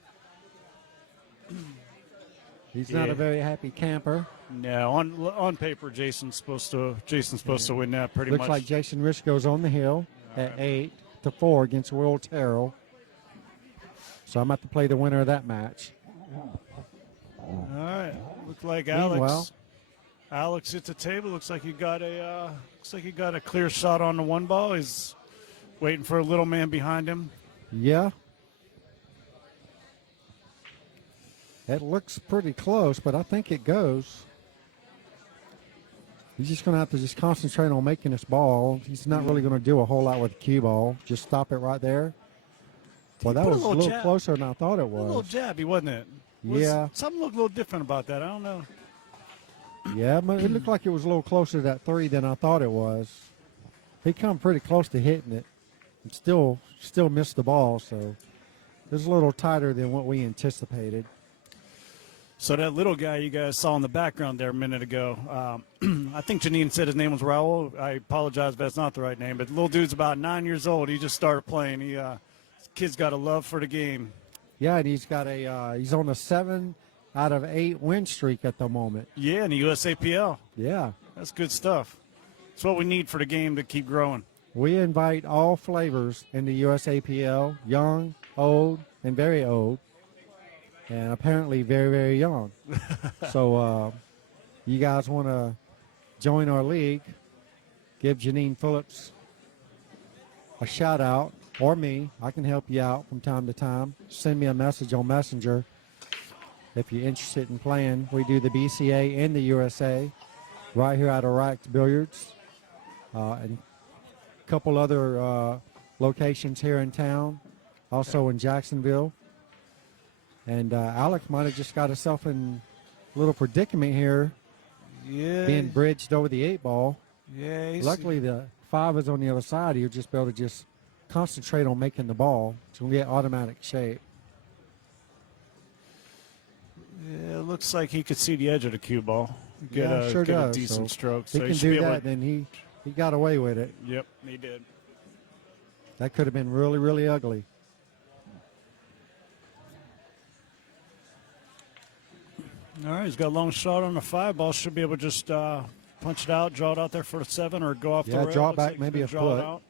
He's not a very happy camper. No, on paper, Jason's supposed to win that pretty much. Looks like Jason Richko's on the hill at 8-4 against Will Terrell. So I'm about to play the winner of that match. All right, looks like Meanwhile, Alex at the table. Looks like he got a clear shot on the 1 ball. He's waiting for a little man behind him. Yeah. It looks pretty close, but I think it goes. He's just going to have to just concentrate on making this ball. He's not really going to do a whole lot with the cue ball. Just stop it right there. Well, that put a was a little little jab. closer than I thought it A little was. jabby, wasn't it? Yeah. Something looked a little different about that. I don't know. Yeah, but it looked like it was a little closer to that 3 than I thought it was. He come pretty close to hitting it and still missed the ball, so it was a little tighter than what we anticipated. So that little guy you guys saw in the background there a minute ago, I think Janine said his name was Raul. I apologize if that's not the right name, but the little dude's about 9 years old. He just started playing. His kid's got a love for the game. Yeah, and he's got he's on a 7 out of 8 win streak at the moment. Yeah, in the USAPL. Yeah. That's good stuff. It's what we need for the game to keep growing. We invite all flavors in the USAPL, young, old, and very old, and apparently very, very young. So you guys want to join our league, give Janine Phillips a shout out, or me. I can help you out from time to time. Send me a message on Messenger if you're interested in playing. We do the BCA and the USA right here out of Rack's Billiards. And a couple other locations here in town, also in Jacksonville. And Alec might have just got himself in a little predicament here, being bridged over the 8 ball. Yeah. Luckily, the 5 is on the other side. He'll just be able to just concentrate on making the ball to get automatic shape. Yeah, it looks like he could see the edge of the cue ball. Get Yeah, sure get a does. decent So stroke. He So can should be do able that, to- then he got away with it. Yep, he did. That could have been really, really ugly. All right, he's got a long shot on the 5 ball. Should be able to just punch it out, draw it out there for the 7, or go off the Yeah, rail. draw it Looks back like he's maybe gonna a draw it foot. out.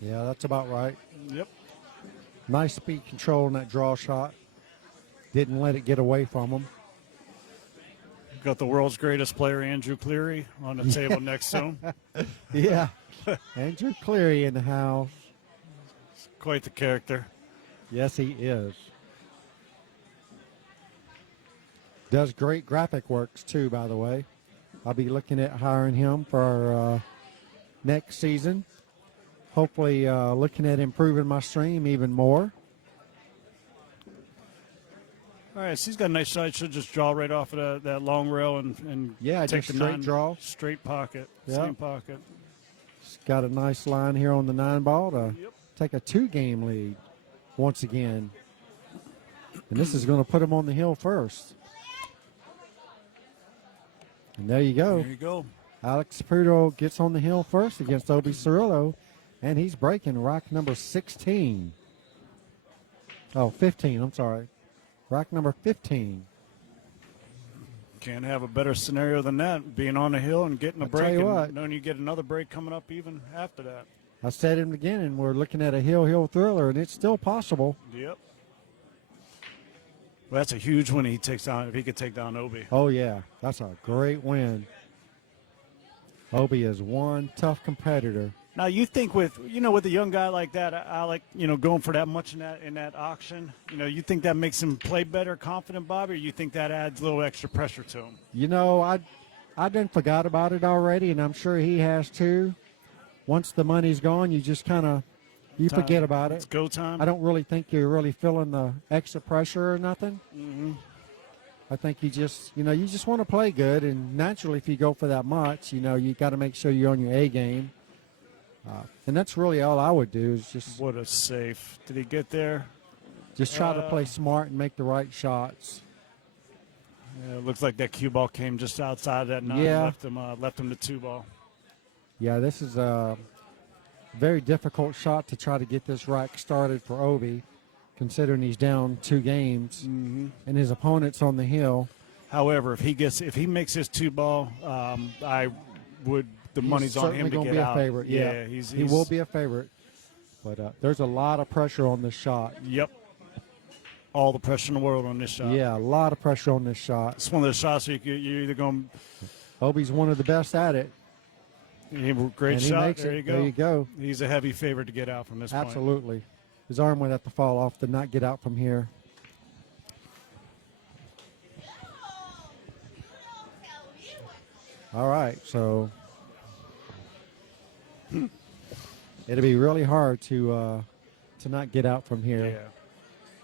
Yeah, that's about right. Yep. Nice speed control in that draw shot. Didn't let it get away from him. Got the world's greatest player, Andrew Cleary, on the table next to him. Yeah. Andrew Cleary in the house. Quite the character. Yes, he is. Does great graphic works, too, by the way. I'll be looking at hiring him for our next season. Hopefully looking at improving my stream even more. All right, so he's got a nice shot. Should just draw right off of that long rail and Yeah, take just the straight 9 draw. straight pocket, Yeah. same pocket. He's got a nice line here on the 9 ball to take a 2-game lead once again. And this is going to put him on the hill first. And there you go. There you go. Alec Saputo gets on the hill first against Obbie Cirilo, and he's breaking rack number 16. Oh, 15, I'm sorry. Rack number 15. Can't have a better scenario than that, being on the hill and getting a I'll tell break, you and what. knowing you get another break coming up even after that. I said it again, and we're looking at a hill thriller, and it's still possible. Yep. Well, that's a huge win if he could take down Obbie. Oh, yeah, that's a great win. Obbie is one tough competitor. Now you think with a young guy like that, Alec, going for that much in that auction, you think that makes him play better, confident, Bobby, or you think that adds a little extra pressure to him? I done forgot about it already, and I'm sure he has too. Once the money's gone, you just kind of forget about It's it. go time. I don't really think you're really feeling the extra pressure or nothing. Mm-hmm. I think you just want to play good, and naturally, if you go for that much, you got to make sure you're on your A game. And that's really all I would do is just What a safe. Did he get there? try to play smart and make the right shots. Yeah, it looks like that cue ball came just outside of that 9. Yeah. Left him the 2 ball. Yeah, this is a very difficult shot to try to get this rack started for Obbie, considering he's down 2 games and his opponent's on the hill. However, if he makes his 2 ball, the money's on him to He's certainly going get to be out. a favorite. Yeah, he will be a favorite. But there's a lot of pressure on this shot. Yep. All the pressure in the world on this shot. Yeah, a lot of pressure on this shot. It's one of those shots where you're either going. Obbie's one of the best at it. Great And he shot. makes There it. you go. There you go. He's a heavy favorite to get out from this point. Absolutely. His arm would have to fall off to not get out from here. All right, so it'll be really hard to not get out from here.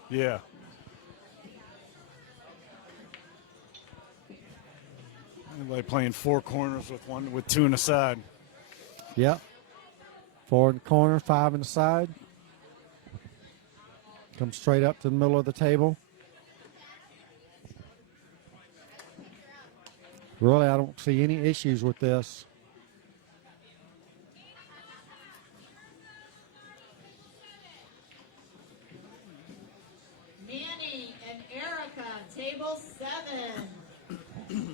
Yeah. Like playing four corners with two in the side. Yep. 4 in the corner, 5 in the side. Come straight up to the middle of the table. Really, I don't see any issues with this. Manny and Erica, table 7.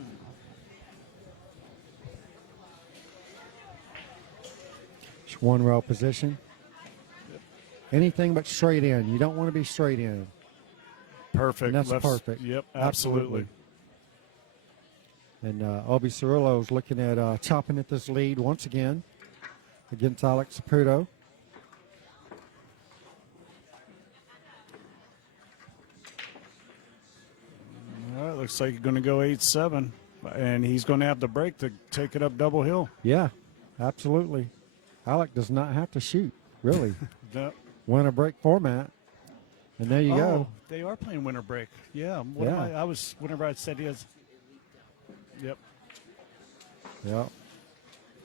Just one rail position. Anything but straight in. You don't want to be straight in. Perfect. And that's perfect. Yep, absolutely. And Obbie Cirilo is looking at chopping at this lead once again against Alec Saputo. All right, looks like you're going to go 8-7, and he's going to have the break to take it up double hill. Yeah, absolutely. Alec does not have to shoot, really. Yep. Win a break format. And there you go. They are playing winter break. Yeah. I was, whenever I said he has. Yep. Yep.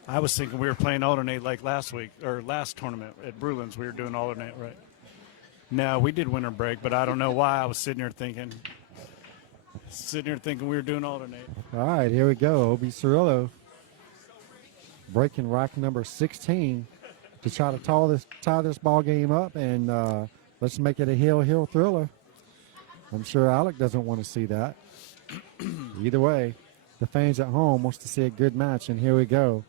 I was thinking we were playing alternate like last week, or last tournament at Brulin's. We were doing alternate, right? No, we did winter break, but I don't know why I was sitting here thinking we were doing alternate. All right, here we go. Obbie Cirilo breaking rack number 16 to try to tie this ball game up, and let's make it a hill thriller. I'm sure Alec doesn't want to see that. Either way, the fans at home wants to see a good match, and here we go.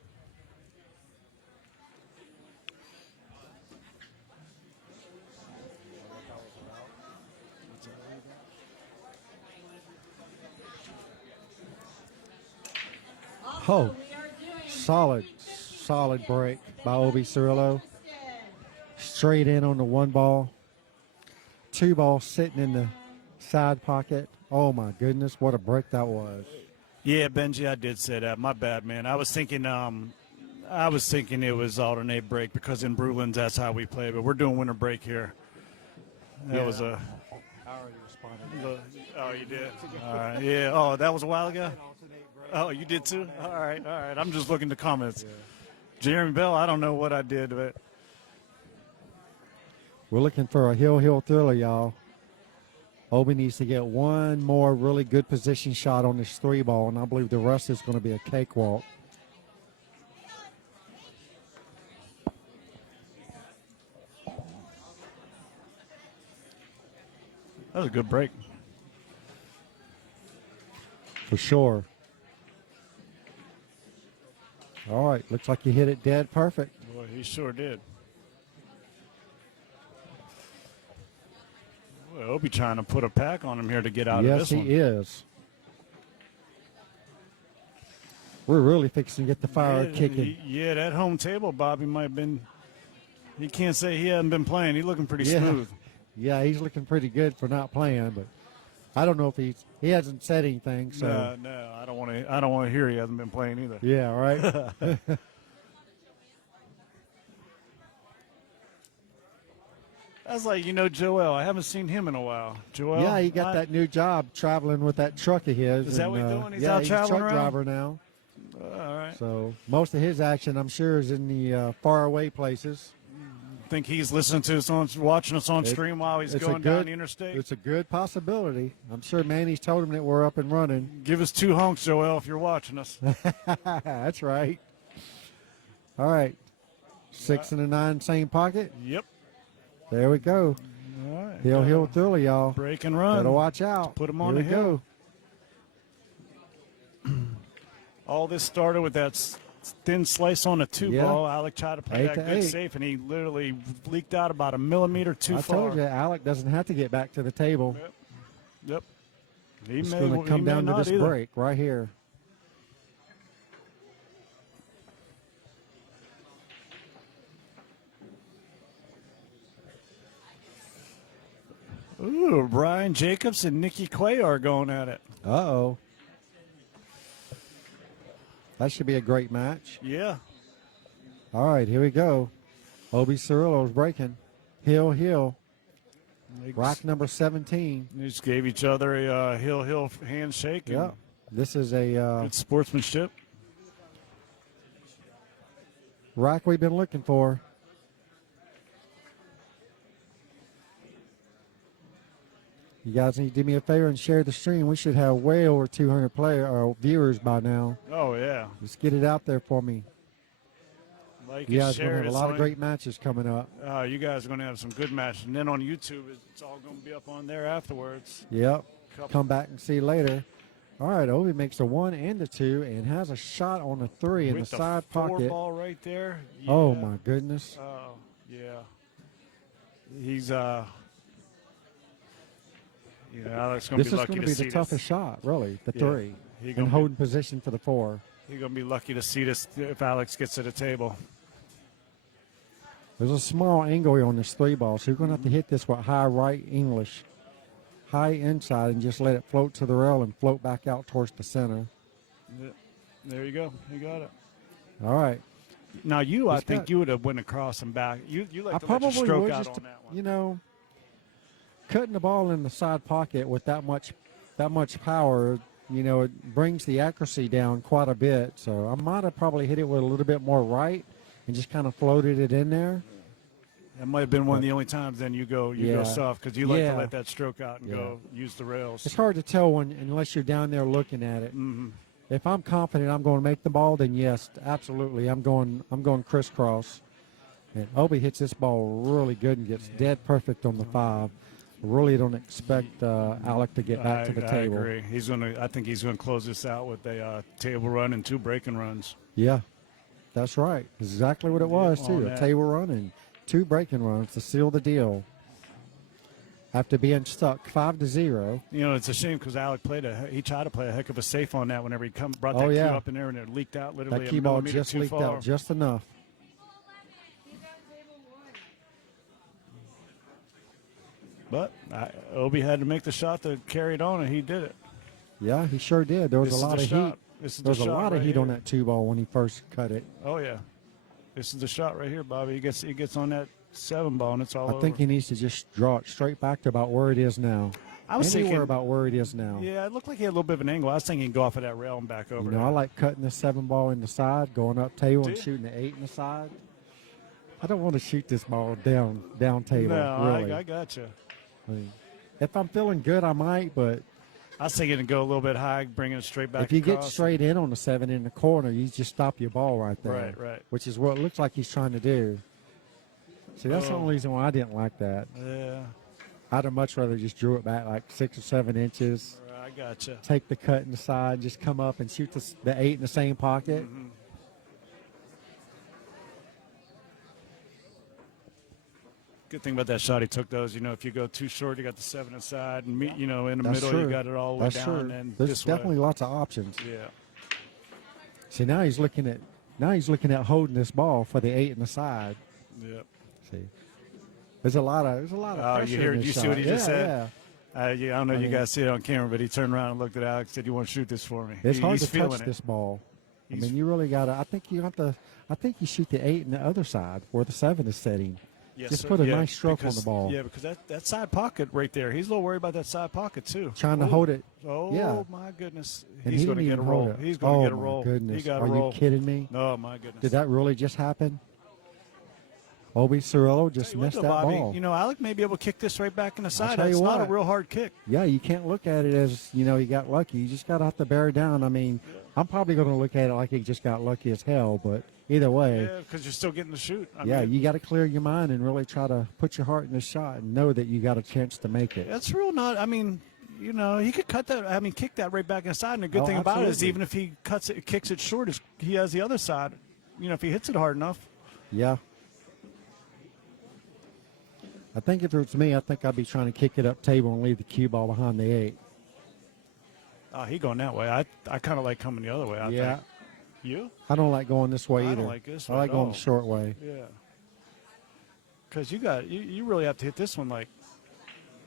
Oh, solid break by Obbie Cirilo. Straight in on the one ball. Two balls sitting in the side pocket. Oh my goodness, what a break that was. Yeah, Benji, I did say that. My bad, man. I was thinking it was alternate break because in Brulin's that's how we play, but we're doing winter break here. That was a. I already responded. Oh, you did? All right. Yeah. Oh, that was a while ago? Oh, you did too? All right. I'm just looking at the comments. Yeah. Jeremy Bell, I don't know what I did, but. We're looking for a hill thriller, y'all. Obbie needs to get one more really good position shot on this three ball, and I believe the rest is going to be a cakewalk. That was a good break. For sure. All right, looks like you hit it dead perfect. Boy, he sure did. Boy, Obbie trying to put a pack on him here to get out of this one. Yes, he is. We're really fixing to get the fire kicking. Yeah, that home table, Bobby, might have been. He can't say he hasn't been playing. He's looking pretty smooth. Yeah, he's looking pretty good for not playing, but I don't know if he hasn't said anything. So no, I don't want to hear he hasn't been playing either. Yeah, right. That's like, Joel. I haven't seen him in a while. Joel. Yeah, he got that new job traveling with that truck of his. Is that what he's doing? He's out traveling he's a truck around? driver now. All right. So most of his action, I'm sure, is in the far away places. Think he's listening to us watching us on stream while he's going down the interstate? It's a good possibility. I'm sure Manny's told him that we're up and running. Give us 2 honks, Joel, if you're watching us. That's right. All right. 6 and a 9, same pocket. Yep. There we go. All right. Hill thriller, y'all. Break and run. Better watch out. Put him on Here the we hill. Go. All this started with that thin slice on a 2 ball. Alec tried to play that good 8-8. safe, and he literally leaked out about a millimeter too far. I told you, Alec doesn't have to get back to the table. Yep. It's going to come down to this break right here. Ooh, Brian Jacobs and Nikki Quay are going at it. Uh-oh. That should be a great match. Yeah. All right, here we go. Obbie Cirilo's breaking. Heel. Rack number 17. They just gave each other a heel handshake. Yep. This is a Good sportsmanship. rack we've been looking for. You guys need to do me a favor and share the stream. We should have way over 200 viewers by now. Oh, yeah. Just get it out there for me. Like You and guys are going share to have it. a lot of great matches coming up. You guys are going to have some good matches. And then on YouTube, it's all going to be up on there afterwards. Yep. Couple. Come back and see later. All right, Obbie makes a 1 and a 2 and has a shot on a 3 in the With side four pocket. ball right there. Oh, Yeah. my goodness. Yeah. He's Alex going to This be is lucky going to to be see the toughest shot, really, the Yeah. 3. He And gonna be- holding position for the 4. He's going to be lucky to see this if Alex gets to the table. There's a small angle here on this 3 ball, so you're going to have to hit this with high right English. High inside and just let it float to the rail and float back out towards the center. Yeah. There you go. You got it. All right. Now I He's think got- you would have went across and back. You like I to let your probably stroke would out just, on that one. you know, cutting the ball in the side pocket with that much power, you know, it brings the accuracy down quite a bit. So I might have probably hit it with a little bit more right and just kind of floated it in there. That might have been one of the only times then you go soft because you like Yeah. to let that stroke out and Yeah. go use the rails. It's hard to tell unless you're down there looking at it. Mm-hmm. If I'm confident I'm going to make the ball, then yes, absolutely, I'm going crisscross. And Obbie hits this ball really good and gets dead perfect on the 5. Really don't expect Alec to get back to the table. I agree. I think he's gonna close this out with a table run and 2 breaking runs. Yeah, that's right. That's exactly what it was on too. A that. table run and 2 breaking runs to seal the deal. After being stuck 5-0. You know, it's a shame because Alec he tried to play a heck of a safe on that whenever he brought that Oh, cue yeah. up in there and it leaked out literally That a key ball millimeter just too leaked far. out just enough. But Obbie had to make the shot to carry it on, and he did it. Yeah, he sure did. There was This a is lot the of shot. heat. This is There was the a shot lot of right heat on here. that 2 ball when he first cut it. Oh yeah, this is the shot right here, Bobby. He gets on that 7 ball, and it's all I think over. he needs to just draw it straight back to about where it is now. I was Anywhere thinking about where it is now. Yeah, it looked like he had a little bit of an angle. I was thinking he'd go off of that rail and back over. You know, there. I like cutting the 7 ball in the side, going up table Do and you? shooting the 8 in the side. I don't want to shoot this ball down table. No, really. I got you. I mean, if I'm feeling good, I might, but I was thinking to go a little bit high, bringing it straight back. if you get across. straight in on the 7 in the corner, you just stop your ball right there. Right. Which is what it looks like he's trying to do. See, that's the Oh. only reason why I didn't like that. Yeah, I'd have much rather just drew it back like 6 or 7 inches, I got you. take the cut in the side, just come up and shoot the 8 in the same pocket. Mm-hmm. Good thing about that shot he took those. You know, if you go too short, you got the 7 inside, and in the That's middle, true. you got it all the way That's down. true. And There's this definitely way. lots of options. Yeah. See, now he's looking at holding this ball for the 8 in the side. Yep. See, there's a lot of Oh, pressure you hear? in this You see shot. what he just said? Yeah. I don't know I you mean- guys see it on camera, but he turned around and looked at Alex and said, "You want to shoot this for me?" It's hard He's to feeling touch it. this ball. I He's- mean, you really got to. I think you shoot the 8 in the other side where the 7 is setting. Yes, Just sir. put a Yeah, nice stroke on because- the ball. Yeah, because that side pocket right there, he's a little worried about that side pocket too. Trying to Oh, hold it. Oh Yeah. my goodness, And he's he going to didn't get a even roll. hold it. He's going to get a my roll. Goodness. He got Are a roll. you kidding me? Oh my goodness. Did that really just happen? Obbie Cirilo just Tell you what, missed though, that Bobby, ball. You know, Alec may be able to kick this right back in the side. tell you It's not a what. real hard kick. Yeah, you can't look at it as, he got lucky. You just got to have to bear down. I mean, I'm probably going to look at it like he just got lucky as hell, but either way, Yeah, because you're still getting to shoot. I yeah, mean, you got to clear your mind and really try to put your heart in the shot and know that you got a chance to make it. That's real not. I mean, he could cut that. I mean, kick that right back inside. And the good Oh, thing about it is, absolutely. even if he kicks it short, he has the other side. If he hits it hard enough. Yeah. I think if it was me, I think I'd be trying to kick it up table and leave the cue ball behind the 8. He going that way. I kind of like coming the other way. I Yeah. think. You? I don't like going this way I either. don't like this I way like at going all. the short way. Yeah. Because you really have to hit this one like.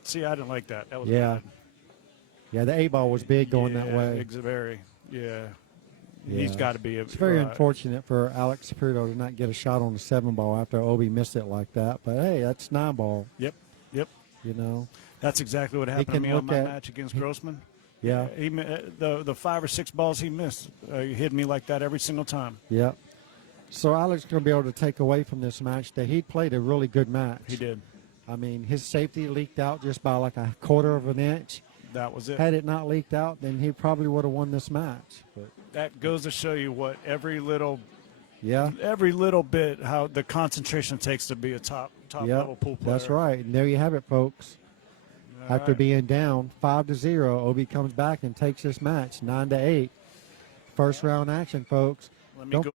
See, I didn't like that. That was Yeah. bad. Yeah, the 8 ball was big going that Yeah, way. Very. Yeah. He's Yeah. got to be. It's very unfortunate for Alec Saputo to not get a shot on the 7 ball after Obbie missed it like that. But hey, that's 9 ball. Yep. You know. That's exactly what happened to can me on look my at- match against Grossman. Yeah. The 5 or 6 balls he missed, he hit me like that every single time. Yep. So Alec's going to be able to take away from this match that he played a really good match. He did. I mean, his safety leaked out just by like a quarter of an inch. That was it. Had it not leaked out, then he probably would have won this match. But That goes to show you what every little yeah, bit how the concentration it takes to be a top level pool player. that's right. And there you have it, folks. All After right. being down 5-0, Obbie comes back and takes this match 9-8. First round action, folks. Let me Don't go.